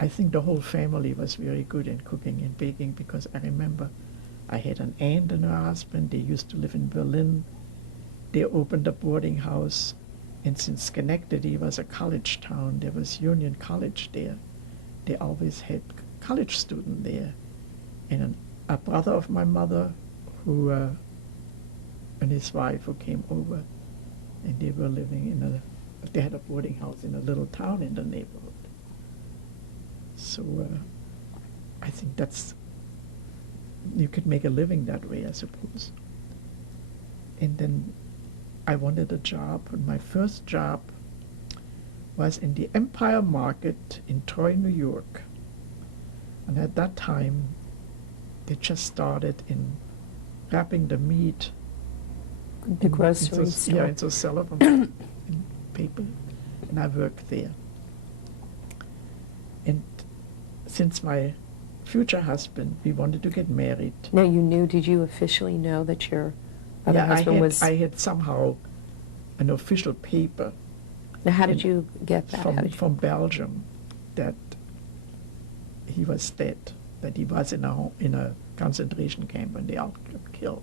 I think the whole family was very good in cooking and baking, because I remember I had an aunt and her husband. They used to live in Berlin. They opened a boarding house, and since Schenectady was a college town, there was Union College there. They always had college students there. And a brother of my mother and his wife who came over, and they were living they had a boarding house in a little town in the neighborhood. So I think you could make a living that way, I suppose. And then I wanted a job, and my first job was in the Empire Market in Troy, New York. And at that time, they just started in wrapping the meat The grocery into, store. yeah, into cellophane in paper, and I worked there. And since my future husband, we wanted to get married. Now, did you officially know that your other Yeah, husband was... I had somehow an official paper Now, how did you get that? How from, did you- from Belgium that he was dead, that he was in a concentration camp when they all got killed.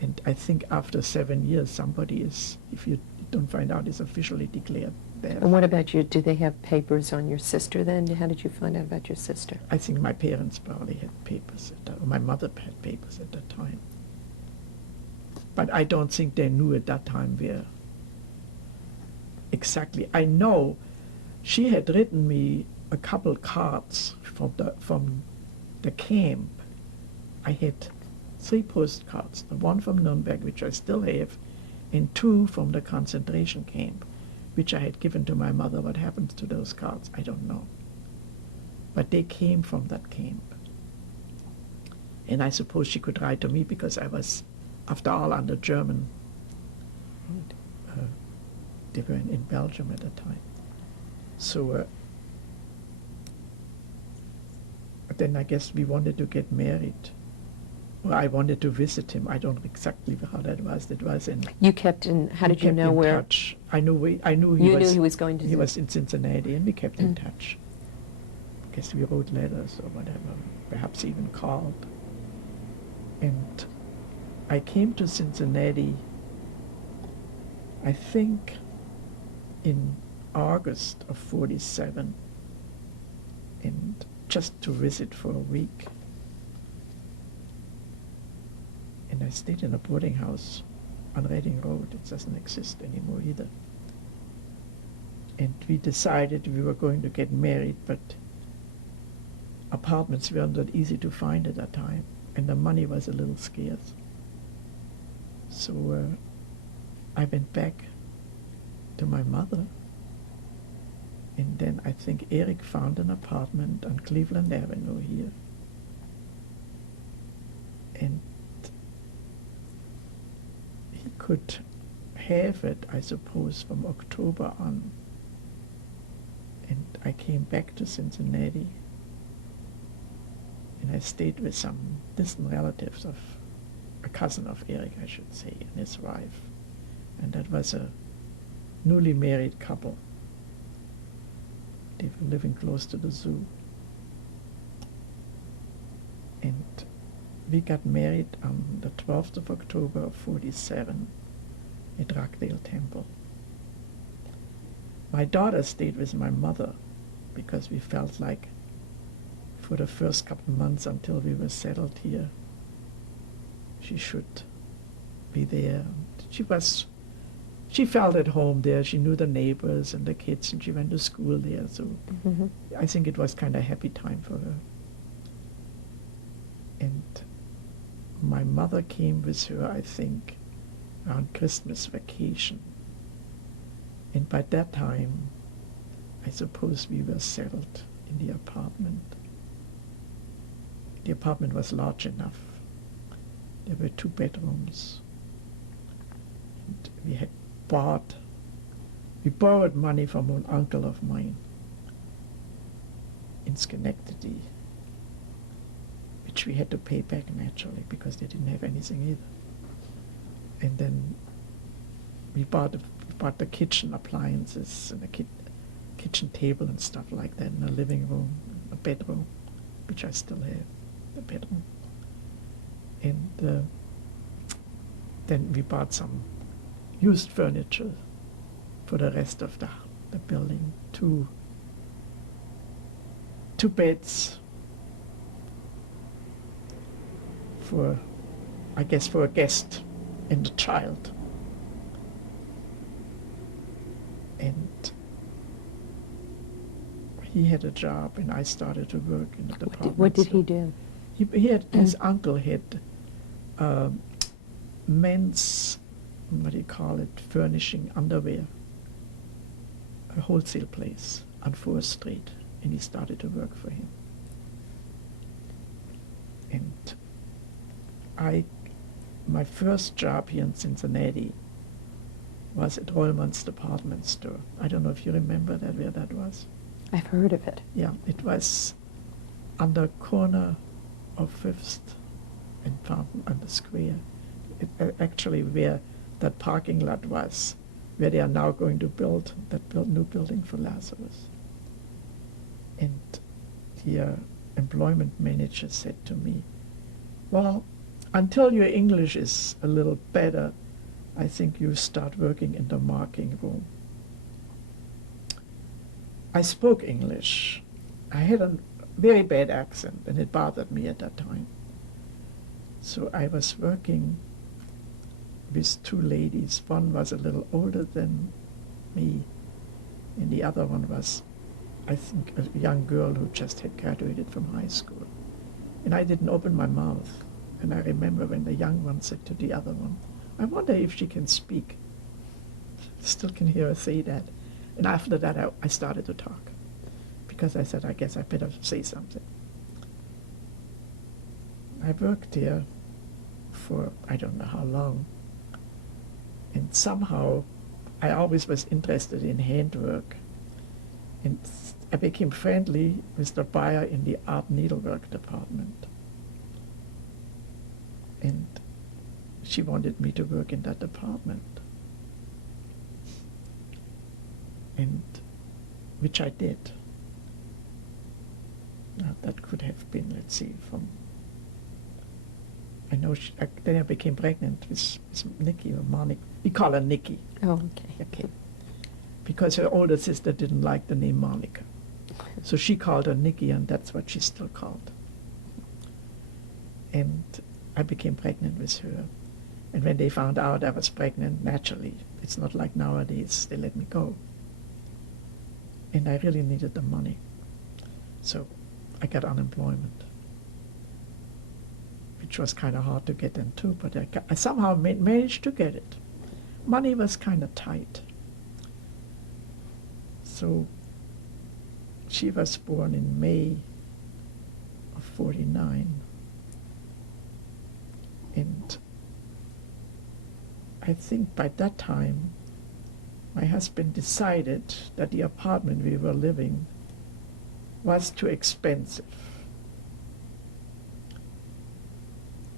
And I think after 7 years, somebody is, if you don't find out, is officially declared dead. And what about you? Did they have papers on your sister then? How did you find out about your sister? I think my parents probably had papers or my mother had papers at that time. But I don't think they knew at that time where exactly. I know she had written me a couple cards from the camp. I had 3 postcards, the one from Nuremberg, which I still have, and 2 from the concentration camp, which I had given to my mother. What happened to those cards, I don't know. But they came from that camp. And I suppose she could write to me because I was, after all, under German. They were in Belgium at the time. So then I guess we wanted to get married. Well, I wanted to visit him. I don't know exactly how that was. It was in. You kept in... How we did you kept know in where... Touch. I knew he You was. knew he was going to... He was in Cincinnati, and we kept in Mm. touch. I guess we wrote letters or whatever, perhaps even called. And I came to Cincinnati, I think, in August of '47, and just to visit for a week. And I stayed in a boarding house on Reading Road. It doesn't exist anymore either. And we decided we were going to get married, but apartments weren't that easy to find at that time, and the money was a little scarce. So I went back to my mother. And then I think Eric found an apartment on Cleveland Avenue here. And he could have it, I suppose, from October on. And I came back to Cincinnati. And I stayed with some distant relatives of a cousin of Eric, I should say, and his wife. And that was a newly married couple. They were living close to the zoo. And we got married on the 12th of October of 47 at Rockdale Temple. My daughter stayed with my mother because we felt like for the first couple of months until we were settled here, she should be there. She felt at home there. She knew the neighbors and the kids, and she went to school there. So I think it was kind of a happy time for her. And my mother came with her, I think, around Christmas vacation. And by that time, I suppose we were settled in the apartment. The apartment was large enough. There were 2 bedrooms. And we borrowed money from an uncle of mine in Schenectady, which we had to pay back naturally because they didn't have anything either. And then we bought the kitchen appliances and a kitchen table and stuff like that in a living room, a bedroom, which I still have, the bedroom. And then we bought some used furniture for the rest of the building. 2 beds for a guest and a child. And he had a job, and I started to work in the department. What did he do? His uncle had men's, what do you call it, furnishing underwear, a wholesale place on 4th Street, and he started to work for him. And my first job here in Cincinnati was at Rollman's department store. I don't know if you remember that, where that was. I've heard of it. Yeah, it was on the corner of 5th and Fountain on the square. Actually where that parking lot was, where they are now going to build that new building for Lazarus. And the employment manager said to me, well, until your English is a little better, I think you start working in the marking room. I spoke English. I had a very bad accent, and it bothered me at that time. So I was working with 2 ladies. One was a little older than me, and the other one was, I think, a young girl who just had graduated from high school. And I didn't open my mouth. And I remember when the young one said to the other one, I wonder if she can speak. Still can hear her say that. And after that, I started to talk, because I said, I guess I better say something. I worked there for I don't know how long. And somehow, I always was interested in handwork. And I became friendly with the buyer in the art needlework department. And she wanted me to work in that department. And which I did. Now that could have been, let's see, then I became pregnant with Nikki, or Monica. We call her Nikki. Oh, okay. Okay. Because her older sister didn't like the name Monica. So she called her Nikki, and that's what she's still called. And I became pregnant with her. And when they found out I was pregnant, naturally, it's not like nowadays, they let me go. And I really needed the money. So I got unemployment, which was kind of hard to get then too, but I somehow managed to get it. Money was kind of tight. So she was born in May of 49. And I think by that time, my husband decided that the apartment we were living was too expensive.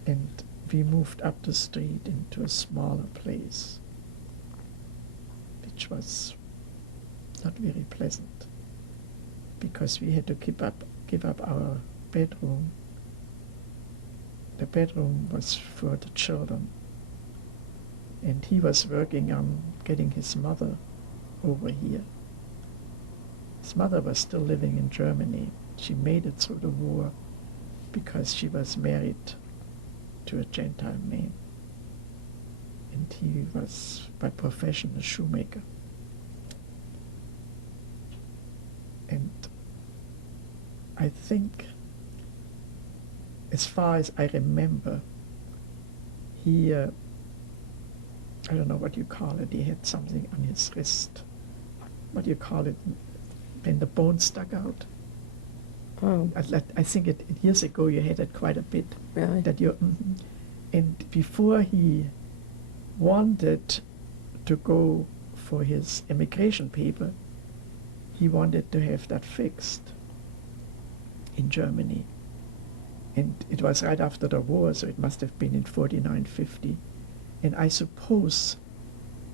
And we moved up the street into a smaller place, which was not very pleasant, because we had to give up our bedroom. The bedroom was for the children, and he was working on getting his mother over here. His mother was still living in Germany. She made it through the war because she was married to a Gentile man, and he was by profession a shoemaker. And I think, as far as I remember, he, I don't know what you call it, he had something on his wrist. What do you call it when the bone stuck out? Oh, I think years ago you had it quite a bit. really? That you, and before he wanted to go for his immigration paper, he wanted to have that fixed in Germany. And it was right after the war, so it must have been in 49, 50. And I suppose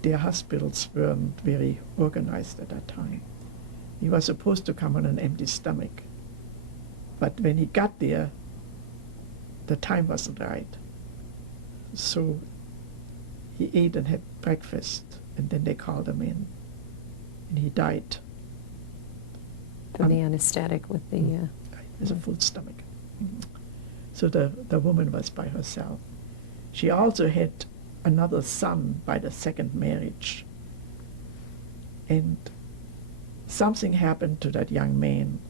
their hospitals weren't very organized at that time. He was supposed to come on an empty stomach. But when he got there, the time wasn't right. So he ate and had breakfast, and then they called him in, and he died. From the anesthetic with the... With a full stomach. So the woman was by herself. She also had another son by the second marriage. And something happened to that young man.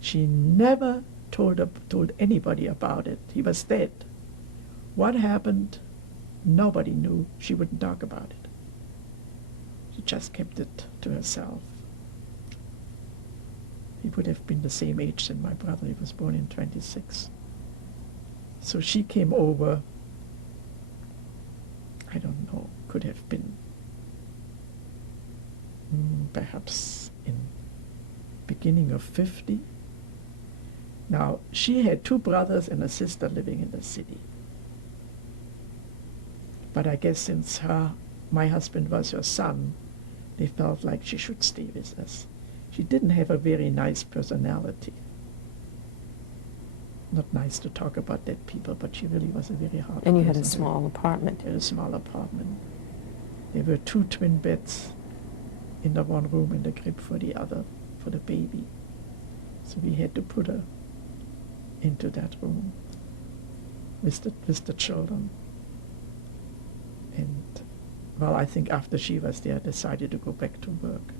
She never told anybody about it. He was dead. What happened? Nobody knew. She wouldn't talk about it. She just kept it to herself. He would have been the same age as my brother. He was born in 26. So she came over, I don't know, could have been perhaps in beginning of 50. Now, she had 2 brothers and a sister living in the city. But I guess since my husband was her son, they felt like she should stay with us. She didn't have a very nice personality. Not nice to talk about dead people, but she really was a very hard person. And you had a small apartment. We had a small apartment. There were 2 twin beds in the one room and a crib for the other, for the baby. So we had to put her into that room with the children. And, well, I think after she was there, I decided to go back to work.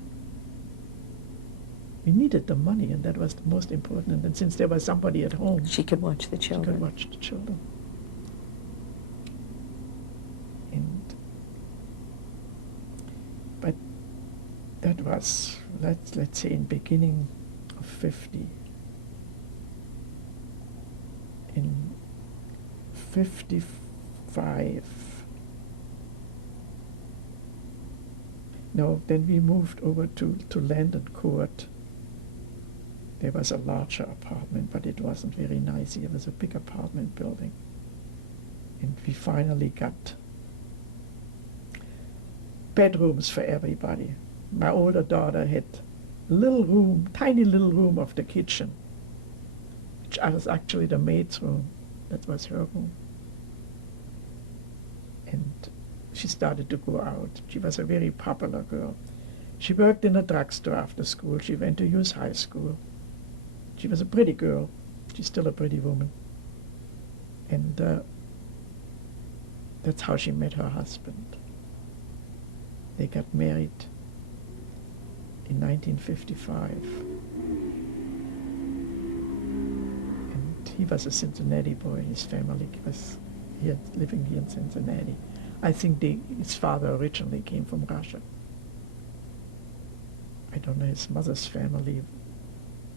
We needed the money, and that was the most important. And since there was somebody at home, She could watch the she children. could watch the children. And, but that was, let's say, in beginning of 50. In 55, no, then we moved over to Landon Court. There was a larger apartment, but it wasn't very nice. It was a big apartment building. And we finally got bedrooms for everybody. My older daughter had a little room, tiny little room of the kitchen, which was actually the maid's room. That was her room. And she started to go out. She was a very popular girl. She worked in a drugstore after school. She went to Hughes High School. She was a pretty girl. She's still a pretty woman. And that's how she met her husband. They got married in 1955. And he was a Cincinnati boy. His family was here, living here in Cincinnati. I think his father originally came from Russia. I don't know his mother's family,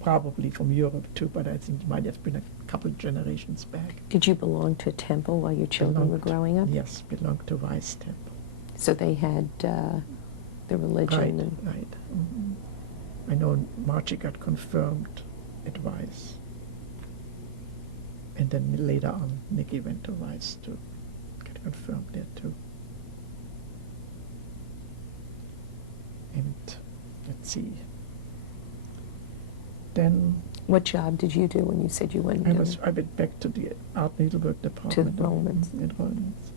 probably from Europe too, but I think it might have been a couple generations back. Did you belong to a temple while your children were Belonged- growing up? Yes, belonged to Vice Temple. So they had the religion. Right, And right. Mhm. I know Margie got confirmed at Vice. And then later on, Nikki went to Vice to get confirmed there too. And let's see. Then what job did you do when you said you went I went back to the Art Needlework department. Rollman's. In Rollman's.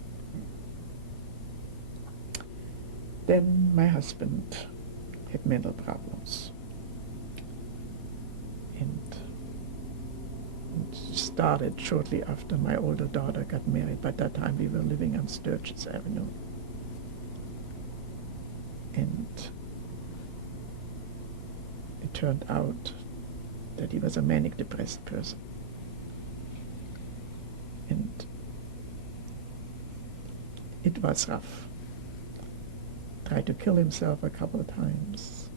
Then my husband had mental problems. And it started shortly after my older daughter got married. By that time we were living on Sturgis Avenue. And it turned out that he was a manic depressed person. And it was rough. Tried to kill himself a couple of times.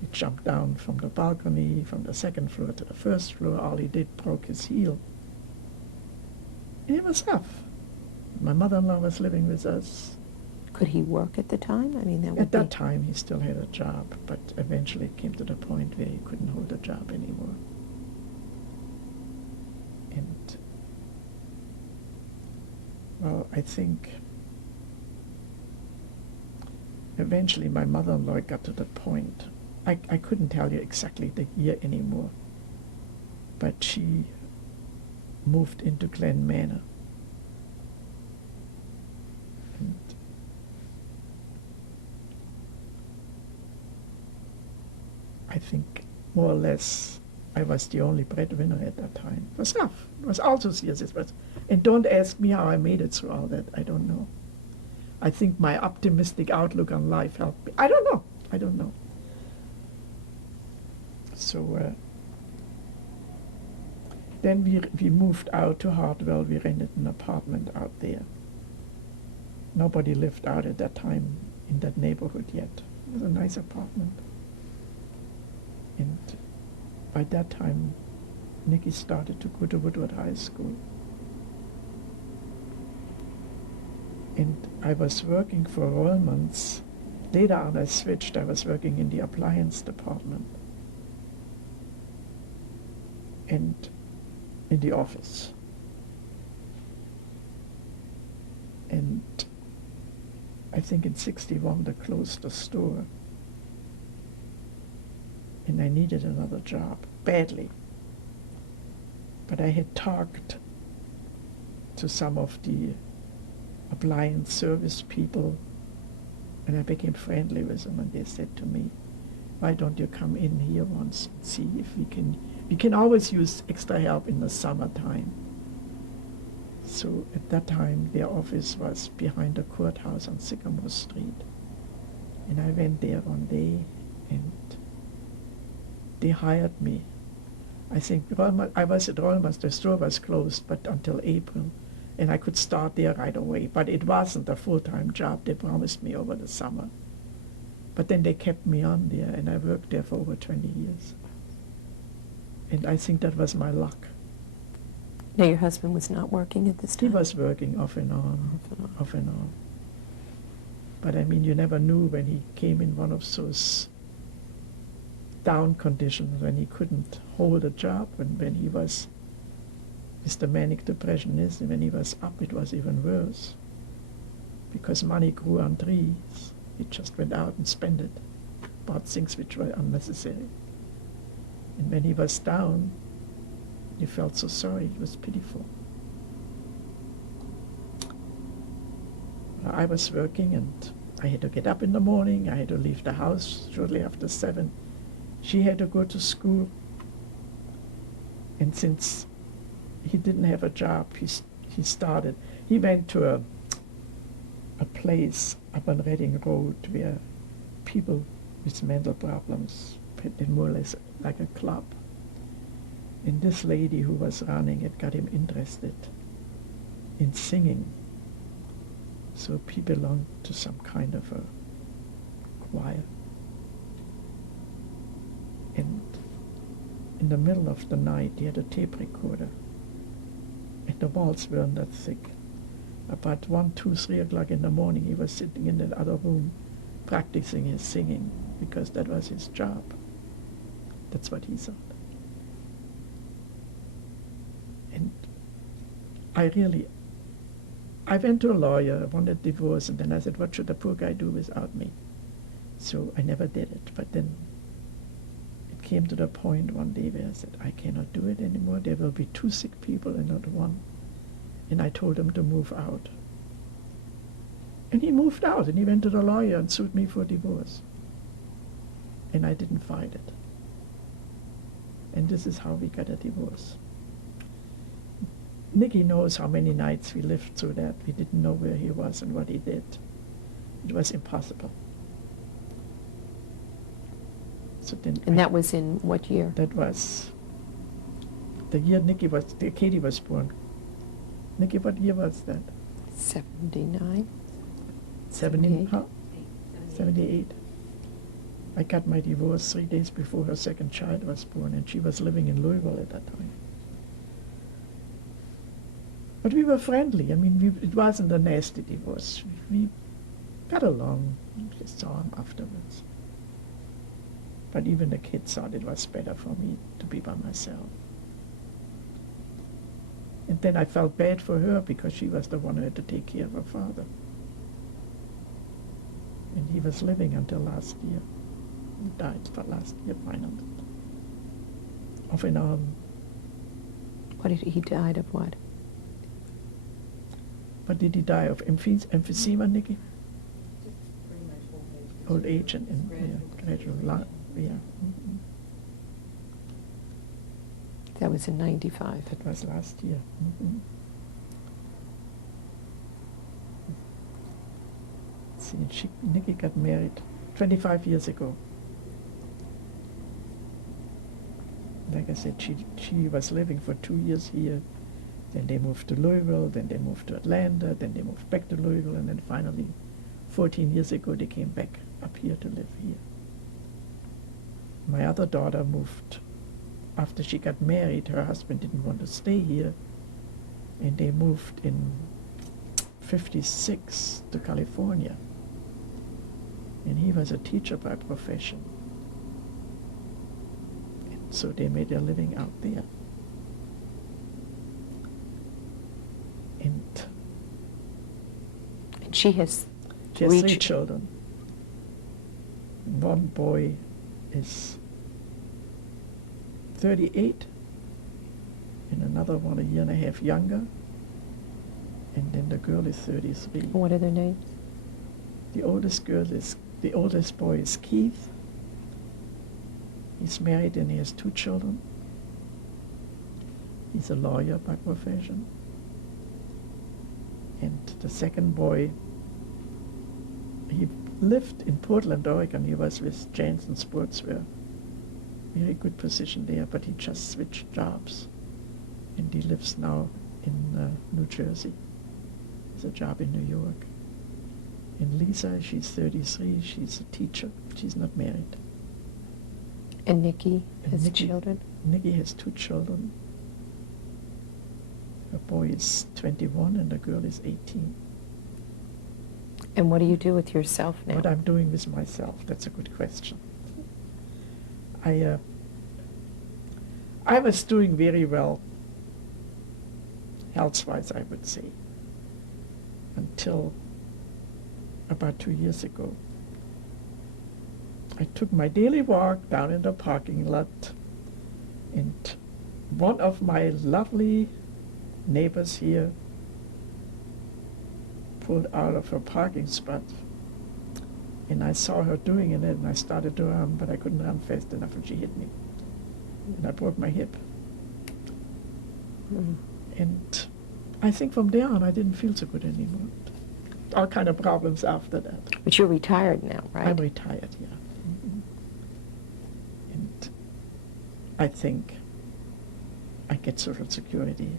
He jumped down from the balcony, from the second floor to the first floor. All he did, broke his heel. And it was rough. My mother-in-law was living with us. Could he work at the time? I mean, that would At that be... time, he still had a job, but eventually it came to the point where he couldn't hold a job anymore. And, well, I think eventually my mother-in-law got to the point, I couldn't tell you exactly the year anymore, but she moved into Glen Manor. And I think more or less I was the only breadwinner at that time. It was tough. It was also serious. And don't ask me how I made it through all that. I don't know. I think my optimistic outlook on life helped me. I don't know. So then we moved out to Hartwell. We rented an apartment out there. Nobody lived out at that time in that neighborhood yet. It was a nice apartment. And by that time, Nikki started to go to Woodward High School. And I was working for Rollman's. Later on I switched. I was working in the appliance department and in the office. And I think in '61 they closed the store. And I needed another job, badly. But I had talked to some of the appliance service people, and I became friendly with them, and they said to me, why don't you come in here once and see if we can always use extra help in the summertime. So at that time, their office was behind the courthouse on Sycamore Street. And I went there one day, and they hired me. I think I was at Rollman's, the store was closed, but until April, and I could start there right away. But it wasn't a full-time job. They promised me over the summer. But then they kept me on there, and I worked there for over 20 years. And I think that was my luck. Now, your husband was not working at this He time? was working off and on. But I mean, you never knew when he came in one of those down conditions, when he couldn't hold a job, and when he was, as the manic depression is, and when he was up, it was even worse. Because money grew on trees. He just went out and spent it, bought things which were unnecessary. And when he was down, he felt so sorry. It was pitiful. I was working, and I had to get up in the morning. I had to leave the house shortly after 7. She had to go to school. And since he didn't have a job, he went to a place up on Reading Road where people with mental problems did more or less like a club. And this lady who was running it got him interested in singing. So he belonged to some kind of a choir. in the middle of the night, he had a tape recorder, and the walls weren't that thick. About 1, 2, 3 o'clock in the morning, he was sitting in the other room practicing his singing, because that was his job. That's what he thought. And I went to a lawyer, wanted divorce, and then I said, what should the poor guy do without me? So I never did it. But then it came to the point one day where I said, I cannot do it anymore. There will be 2 sick people and not 1. And I told him to move out. And he moved out, and he went to the lawyer and sued me for divorce. And I didn't fight it. And this is how we got a divorce. Nicky knows how many nights we lived through that. We didn't know where he was and what he did. It was impossible. So then And that was in what year? that was the year Katie was born. Nicky, what year was that? 79? 78. Huh? 78. I got my divorce 3 days before her second child was born, and she was living in Louisville at that time. But we were friendly. I mean, it wasn't a nasty divorce. We got along. We saw him afterwards. But even the kids thought it was better for me to be by myself. And then I felt bad for her because she was the one who had to take care of her father. And he was living until last year. He died for last year, finally. Of an arm. What did he died of what? But did he die of emphysema, Nicky? Old age and gradual, yeah. Mm-hmm. That was in 95. That was last year. Mm-hmm. See, Nicky got married 25 years ago. Like I said, she was living for 2 years here. Then they moved to Louisville, then they moved to Atlanta, then they moved back to Louisville, and then finally, 14 years ago, they came back up here to live here. My other daughter moved after she got married. Her husband didn't want to stay here, and they moved in 56 to California. And he was a teacher by profession. And so they made their living out there. And she has She has 3 3 children. One boy is 38, and another one a year and a half younger, and then the girl is 33. What are their names? The oldest boy is Keith. He's married and he has 2 children. He's a lawyer by profession. And the second boy, he lived in Portland, Oregon. He was with Janssen Sportswear. Very good position there, but he just switched jobs. And he lives now in New Jersey. He has a job in New York. And Lisa, she's 33. She's a teacher. She's not married. And Nikki And has Nikki- children? Nikki has 2 children. Her boy is 21 and the girl is 18. And what do you do with yourself now? What I'm doing with myself, that's a good question. I was doing very well, health-wise, I would say, until about 2 years ago. I took my daily walk down in the parking lot, and one of my lovely neighbors here pulled out of her parking spot, and I saw her doing it, and I started to run, but I couldn't run fast enough, and she hit me, and I broke my hip. Mm. And I think from there on, I didn't feel so good anymore. All kind of problems after that. But you're retired now, right? I'm retired, yeah. Mhm. And I think I get Social Security.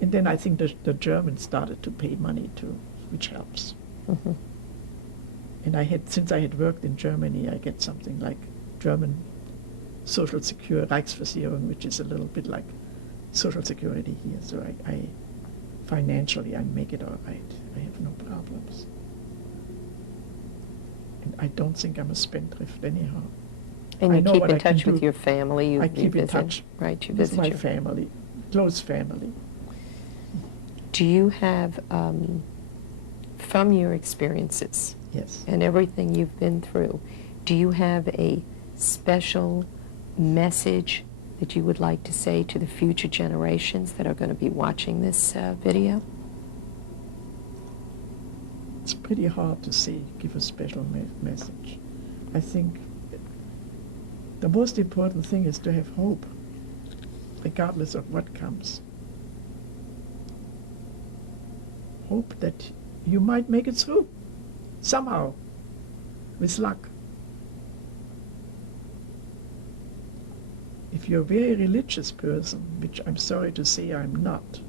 And then I think the Germans started to pay money too, which helps. Mhm. And since I had worked in Germany, I get something like German Social Security, Reichsversicherung, which is a little bit like Social Security here. So I financially, I make it all right. I have no problems. And I don't think I'm a spendthrift anyhow. And I you know keep what in I can touch with do. your family? You I keep in visit, touch right? You with visit my your family, close family. Do you have, from your experiences Yes. and everything you've been through, do you have a special message that you would like to say to the future generations that are going to be watching this video? It's pretty hard to say, give a special message. I think the most important thing is to have hope, regardless of what comes. Hope that you might make it through, somehow, with luck. If you're a very religious person, which I'm sorry to say I'm not,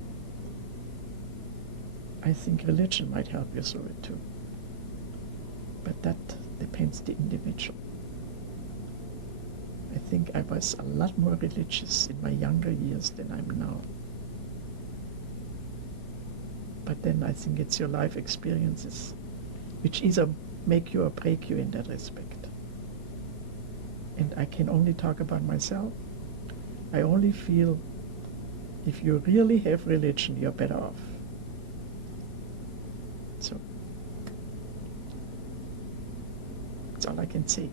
I think religion might help you through it too. But that depends the individual. I think I was a lot more religious in my younger years than I'm now. But then I think it's your life experiences which either make you or break you in that respect. And I can only talk about myself. I only feel if you really have religion, you're better off. So that's all I can say.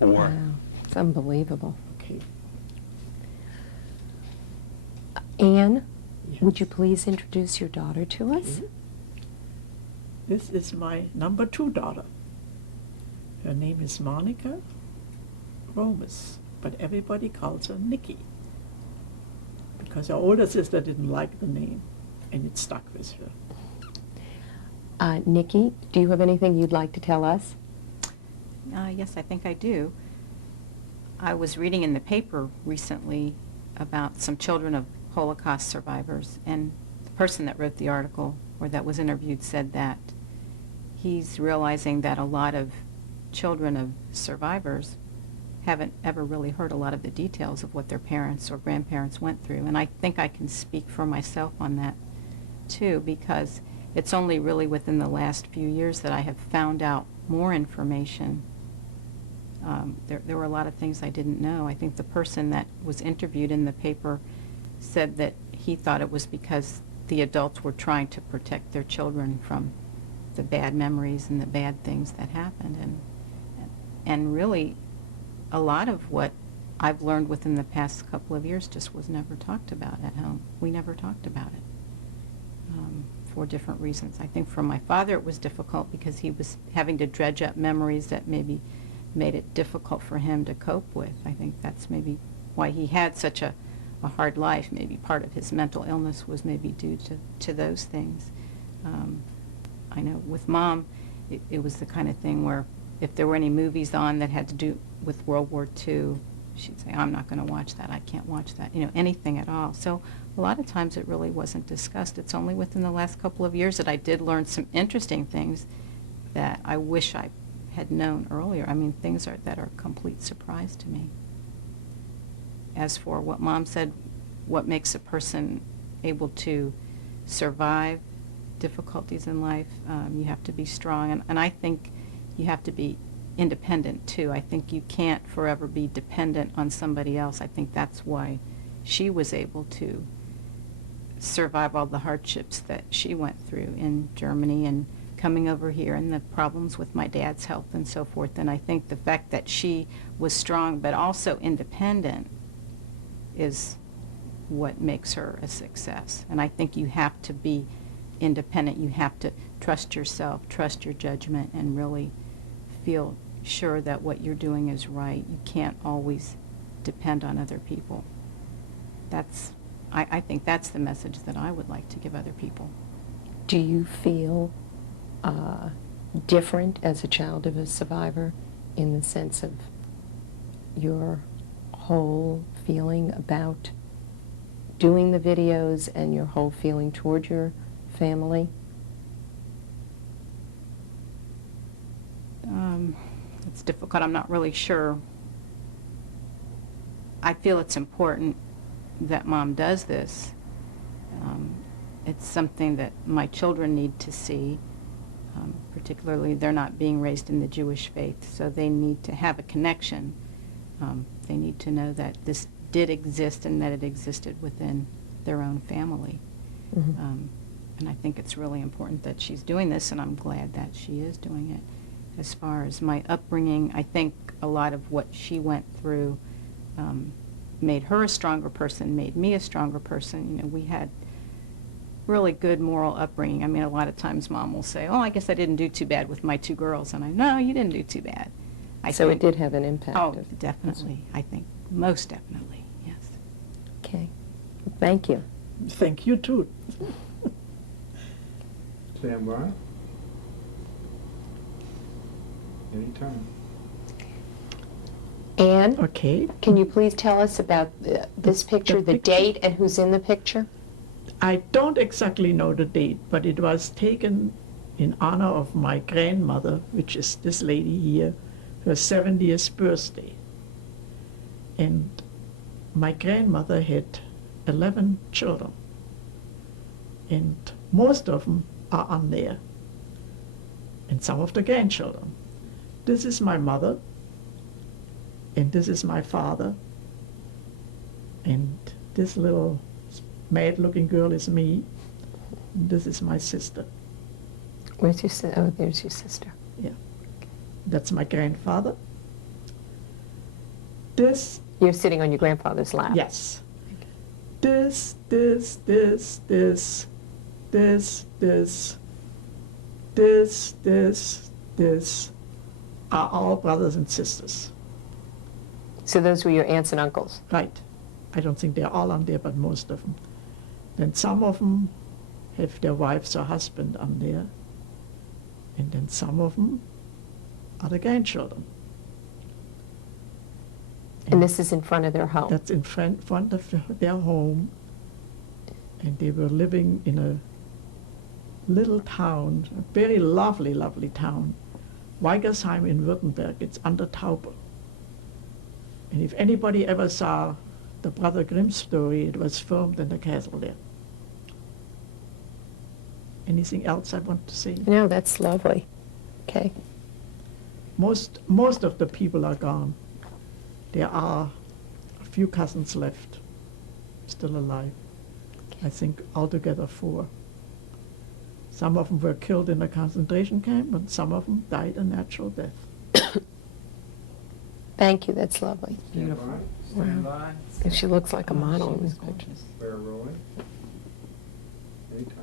Wow, it's unbelievable. Okay. Anne, would Yes. you please introduce your daughter to us? Okay. This is my number 2 daughter. Her name is Monica Romas, but everybody calls her Nikki because her older sister didn't like the name, and it stuck with her. Nikki, do you have anything you'd like to tell us? Yes, I think I do. I was reading in the paper recently about some children of Holocaust survivors, and the person that wrote the article or that was interviewed said that he's realizing that a lot of children of survivors haven't ever really heard a lot of the details of what their parents or grandparents went through. And I think I can speak for myself on that too, because it's only really within the last few years that I have found out more information. There were a lot of things I didn't know. I think the person that was interviewed in the paper said that he thought it was because the adults were trying to protect their children from the bad memories and the bad things that happened. And really, a lot of what I've learned within the past couple of years just was never talked about at home. We never talked about it for different reasons. I think for my father it was difficult because he was having to dredge up memories that maybe made it difficult for him to cope with. I think that's maybe why he had such a hard life. Maybe part of his mental illness was maybe due to those things. I know with Mom, it was the kind of thing where if there were any movies on that had to do with World War II, she'd say, I'm not going to watch that, I can't watch that, anything at all. So a lot of times it really wasn't discussed. It's only within the last couple of years that I did learn some interesting things that I wish I had known earlier. I mean, things that are a complete surprise to me. As for what Mom said, what makes a person able to survive difficulties in life, you have to be strong. And I think you have to be independent, too. I think you can't forever be dependent on somebody else. I think that's why she was able to survive all the hardships that she went through in Germany and coming over here and the problems with my dad's health and so forth. And I think the fact that she was strong but also independent is what makes her a success. And I think you have to be independent. You have to trust yourself, trust your judgment, and really feel sure that what you're doing is right. You can't always depend on other people. I think that's the message that I would like to give other people. Do you feel different as a child of a survivor in the sense of your whole feeling about doing the videos and your whole feeling toward your family? It's difficult. I'm not really sure. I feel it's important that Mom does this. It's something that my children need to see. Particularly, they're not being raised in the Jewish faith, so they need to have a connection. They need to know that this did exist and that it existed within their own family. Mm-hmm. And I think it's really important that she's doing this, and I'm glad that she is doing it. As far as my upbringing, I think a lot of what she went through made her a stronger person, made me a stronger person. You know, we had really good moral upbringing. I mean, a lot of times Mom will say, oh, I guess I didn't do too bad with my 2 girls. And no, you didn't do too bad. So it did have an impact. Oh, definitely. I think most definitely, yes. Okay. Thank you. Thank you too. Stand by. Anytime. Anne, Okay. can you please tell us about this picture, the picture? date, and who's in the picture? I don't exactly know the date, but it was taken in honor of my grandmother, which is this lady here, her 70th birthday. And my grandmother had 11 children, and most of them are on there, and some of the grandchildren. This is my mother, and this is my father, and this little mad-looking girl is me, and this is my sister. Where's your sister? Oh, there's your sister. Yeah, that's my grandfather. This, You're sitting on your grandfather's lap. yes. This, this, this, this, this, this, this, this, this are all brothers and sisters. So those were your aunts and uncles. Right. I don't think they're all on there, but most of them. Then some of them have their wives or husband on there. And then some of them are the grandchildren. And this is in front of their home. That's in front of their home. And they were living in a little town, a very lovely, lovely town. Weigersheim in Württemberg. It's under Tauber. And if anybody ever saw the Brother Grimm story, it was filmed in the castle there. Anything else I want to say? No, that's lovely. Okay. Most of the people are gone. There are a few cousins left, still alive. I think altogether 4. Some of them were killed in a concentration camp, and some of them died a natural death. Thank you, that's lovely. Stand by. Stand by. And she looks like a model in this picture. Bear rolling. Anytime.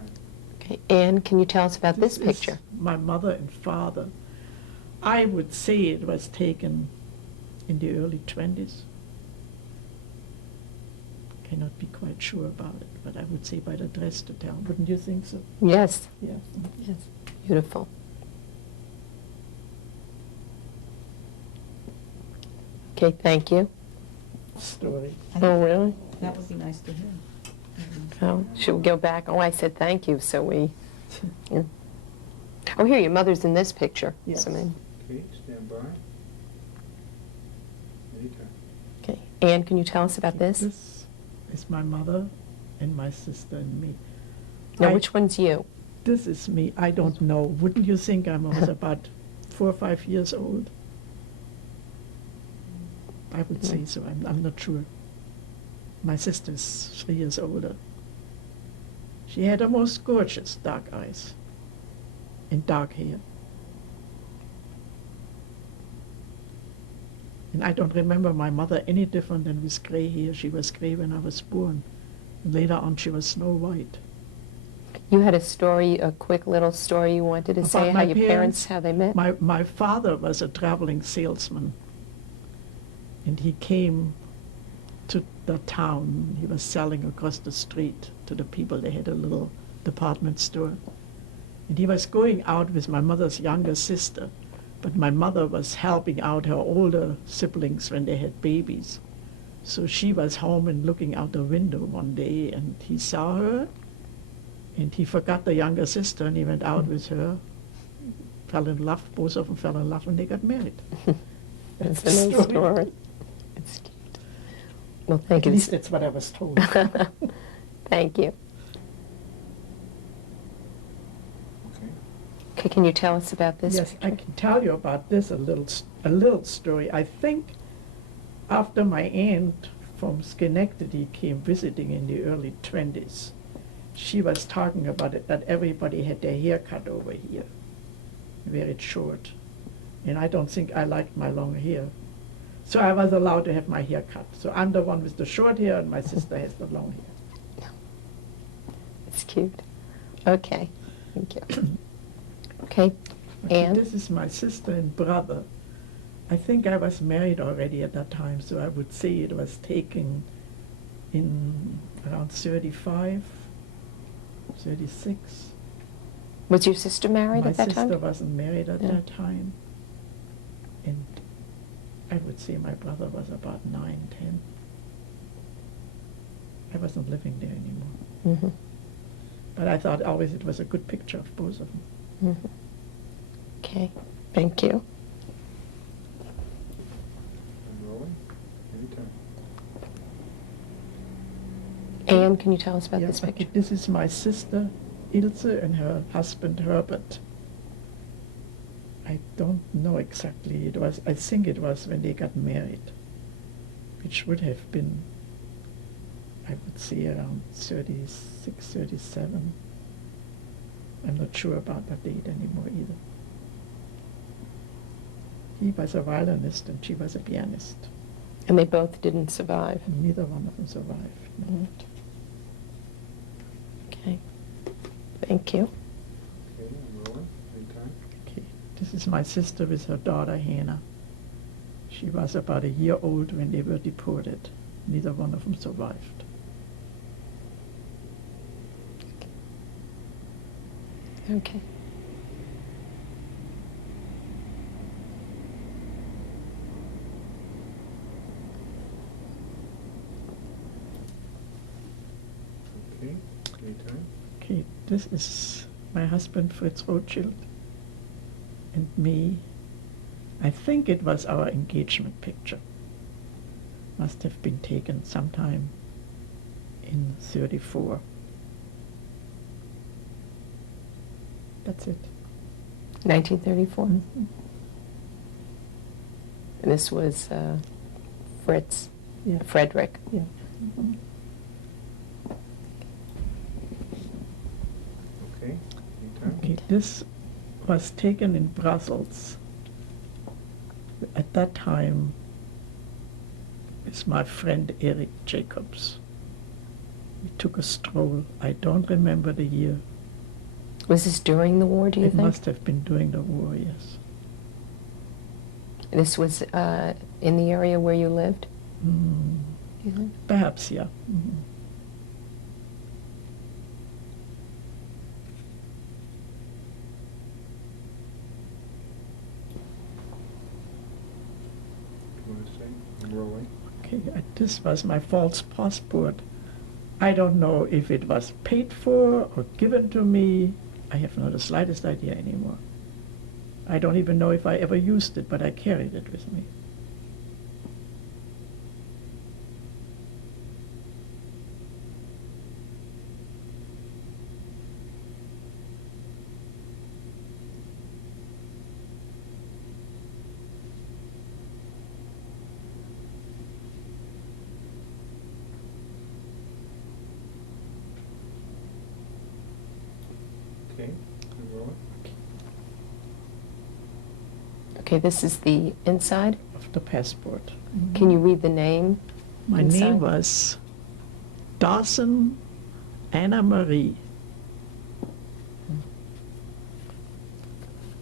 Okay. Anne, can you tell us about this is picture? my mother and father. I would say it was taken in the early 20s. Cannot be quite sure about it, but I would say by the dress to tell. Wouldn't you think so? Yes. Yeah. Yes. Beautiful. Okay, thank you. Story. Oh, really? That would be nice to hear. Oh, should we go back? Oh, I said thank you, so we... Yeah. Oh, here, your mother's in this picture. Yes. So maybe- Okay, stand by. Anytime. Okay. Anne, can you tell us about this? This is my mother and my sister and me. No, I- which one's you? This is me. I don't know. Wouldn't you think I was about 4 or 5 years old? I would say so. I'm not sure. My sister's 3 years older. She had the most gorgeous dark eyes and dark hair. And I don't remember my mother any different than with gray hair. She was gray when I was born. And later on, she was Snow White. You had a story, a quick little story you wanted to About say, how my your parents, parents? how they met? My father was a traveling salesman, and he came to the town. He was selling across the street to the people. They had a little department store. And he was going out with my mother's younger sister, but my mother was helping out her older siblings when they had babies. So she was home and looking out the window one day, and he saw her, and he forgot the younger sister, and he went out with her, fell in love. Both of them fell in love, and they got married. That's That's a the nice story. story. It's cute. Well, thank At you. least that's what I was told. Thank you. Okay. Okay, can you tell us about this Yes, I picture? can tell you about this a little story. I think after my aunt from Schenectady came visiting in the early 20s, she was talking about it, that everybody had their hair cut over here, very short. And I don't think I liked my long hair. So I was allowed to have my hair cut. So I'm the one with the short hair, and my sister has the long hair. It's cute. Okay, thank you. Okay, Okay, Anne? this is my sister and brother. I think I was married already at that time, so I would say it was taken in around 35, 36. Was your sister married My at that sister time? wasn't married at Yeah. that time. And I would say my brother was about 9, 10. I wasn't living there anymore. Mm-hmm. But I thought always it was a good picture of both of them. Mm-hmm. Okay, thank you. And rolling. Anytime. Anne, can you tell us about Yeah, this okay, picture? this is my sister Ilse and her husband Herbert. I don't know exactly. I think it was when they got married, which would have been, I would say, around 36, 37. I'm not sure about that date anymore either. He was a violinist and she was a pianist. And they both didn't survive. Neither one of them survived. No. Mhm. Okay, thank you. Okay, and rolling. Anytime. Okay, this is my sister with her daughter Hannah. She was about a year old when they were deported. Neither one of them survived. Okay. Okay, anytime. Okay, this is my husband Fritz Rothschild and me. I think it was our engagement picture. Must have been taken sometime in 34. That's it. 1934. Mhm. And this was Fritz, Yeah. Frederick. Yeah. Mhm. Okay, anytime. Okay, this was taken in Brussels. At that time, it's my friend Eric Jacobs. We took a stroll. I don't remember the year. Was this during the war, do you It think? must have been during the war, yes. This was in the area where you lived? Mm, Do you think? perhaps, yeah. Mhm. You want to say? I'm rolling. Okay, this was my false passport. I don't know if it was paid for or given to me. I have not the slightest idea anymore. I don't even know if I ever used it, but I carried it with me. Okay, I'm rolling. Okay, this is the inside. Of the passport. Can you read the name? My inside? name was Dawson Anna Marie.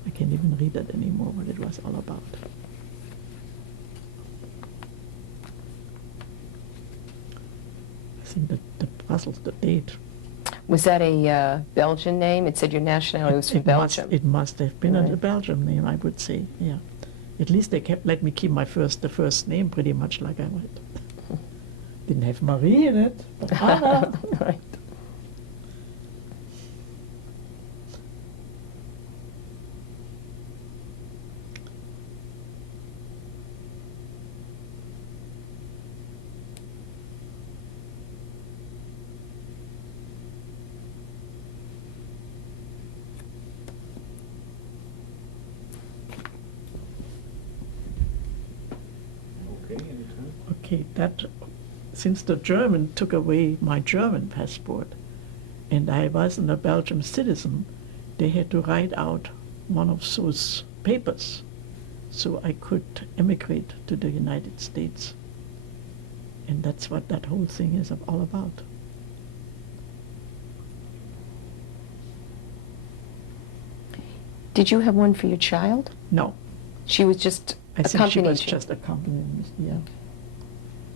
I can't even read it anymore, what it was all about. I think the Brussels, the date. Was that a Belgian name? It said your nationality was from Belgium. It must have been a Right. Belgium name, I would say, yeah. At least they let me keep the first name pretty much like I went. Didn't have Marie in it, but Anna. Right. Okay, anytime. Okay, that, since the German took away my German passport and I wasn't a Belgian citizen, they had to write out one of those papers so I could emigrate to the United States. And that's what that whole thing is all about. Did you have one for your child? No, She was just I think she accompanied was you. just accompanying me, yeah.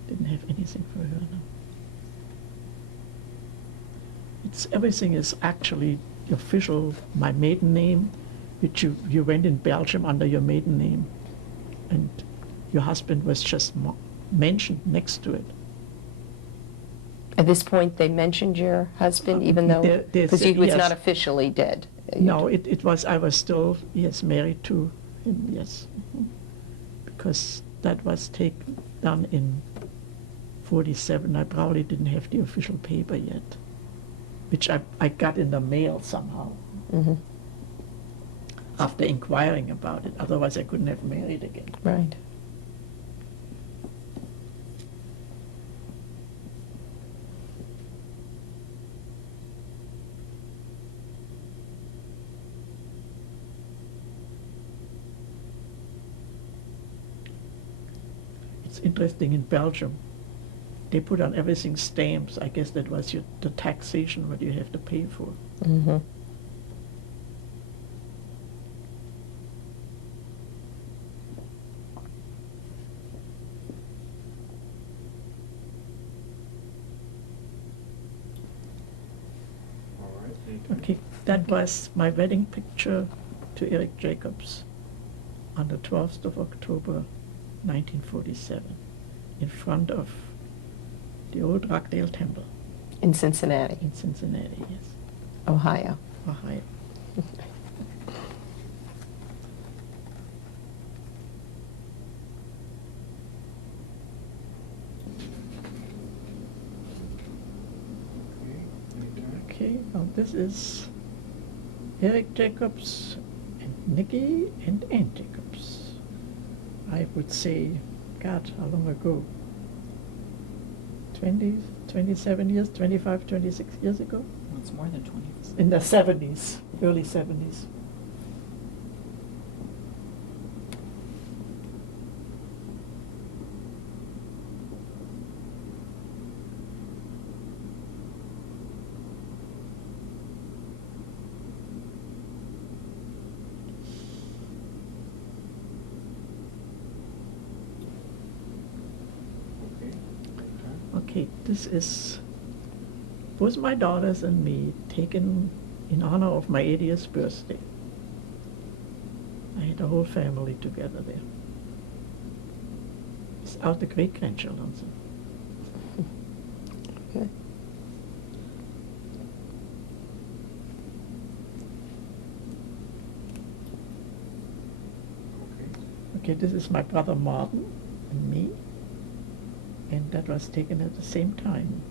Didn't have anything for her, no. Everything is actually official, my maiden name, which you went in Belgium under your maiden name, and your husband was just mentioned next to it. At this point, they mentioned your husband, even though, They because said he was yes. not officially dead. No, it was, I was still, yes, married to him, yes. Mhm. Because that was done in 47. I probably didn't have the official paper yet, which I got in the mail somehow Mhm. after inquiring about it. Otherwise, I couldn't have married again. Right. It's interesting in Belgium. They put on everything stamps. I guess that was the taxation what you have to pay for. Mm-hmm. All right, thank you. Okay, that was my wedding picture to Eric Jacobs on the 12th of October, 1947, in front of the old Rockdale Temple In Cincinnati, in Cincinnati, yes, Ohio. Ohio. Okay, anytime. Okay, now this is Eric Jacobs and Nikki and Ann Jacobs. I would say, God, how long ago? 20, 27 years, 25, 26 years ago? Well, it's more than 20. In the 70s, early 70s. Okay, anytime. Okay, this is both my daughters and me taken in honor of my 80th birthday. I had a whole family together there. Without the great-grandchildren. So. Good. Okay. Okay, this is my brother Martin and me. And that was taken at the same time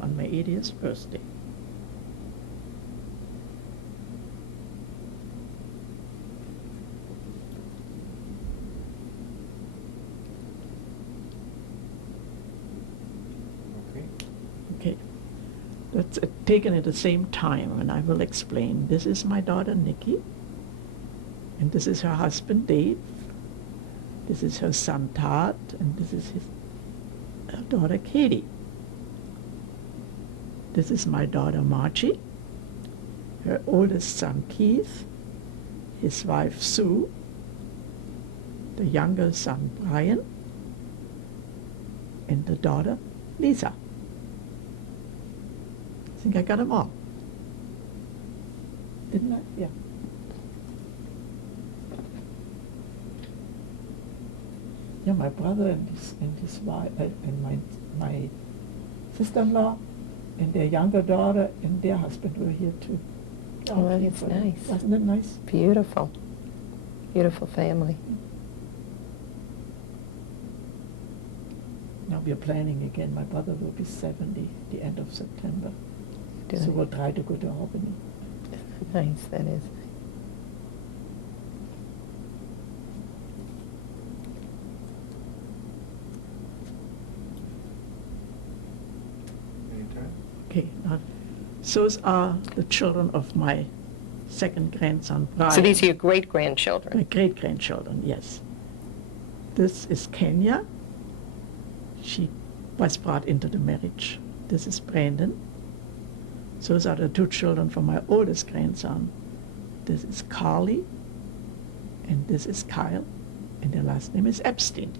on my 80th birthday. Okay. Okay, that's taken at the same time, and I will explain. This is my daughter Nikki, and this is her husband Dave. This is her son Todd, and this is her daughter Katie. This is my daughter Margie, her oldest son Keith, his wife Sue, the younger son Brian, and the daughter Lisa. I think I got them all. Didn't I? Yeah. Yeah, my brother and his wife and my sister-in-law and their younger daughter and their husband were here too. Oh, All that's for them. nice. Wasn't it nice? Beautiful. Beautiful family. Now we are planning again. My brother will be 70 the end of September. Doing So it. we'll try to go to Albany. Nice, that is. Anytime. Okay. Those are the children of my second grandson, Brian. So these are your My great-grandchildren? great-grandchildren, yes. This is Kenya. She was brought into the marriage. This is Brandon. Those are the two children from my oldest grandson. This is Carly, and this is Kyle, and their last name is Epstein.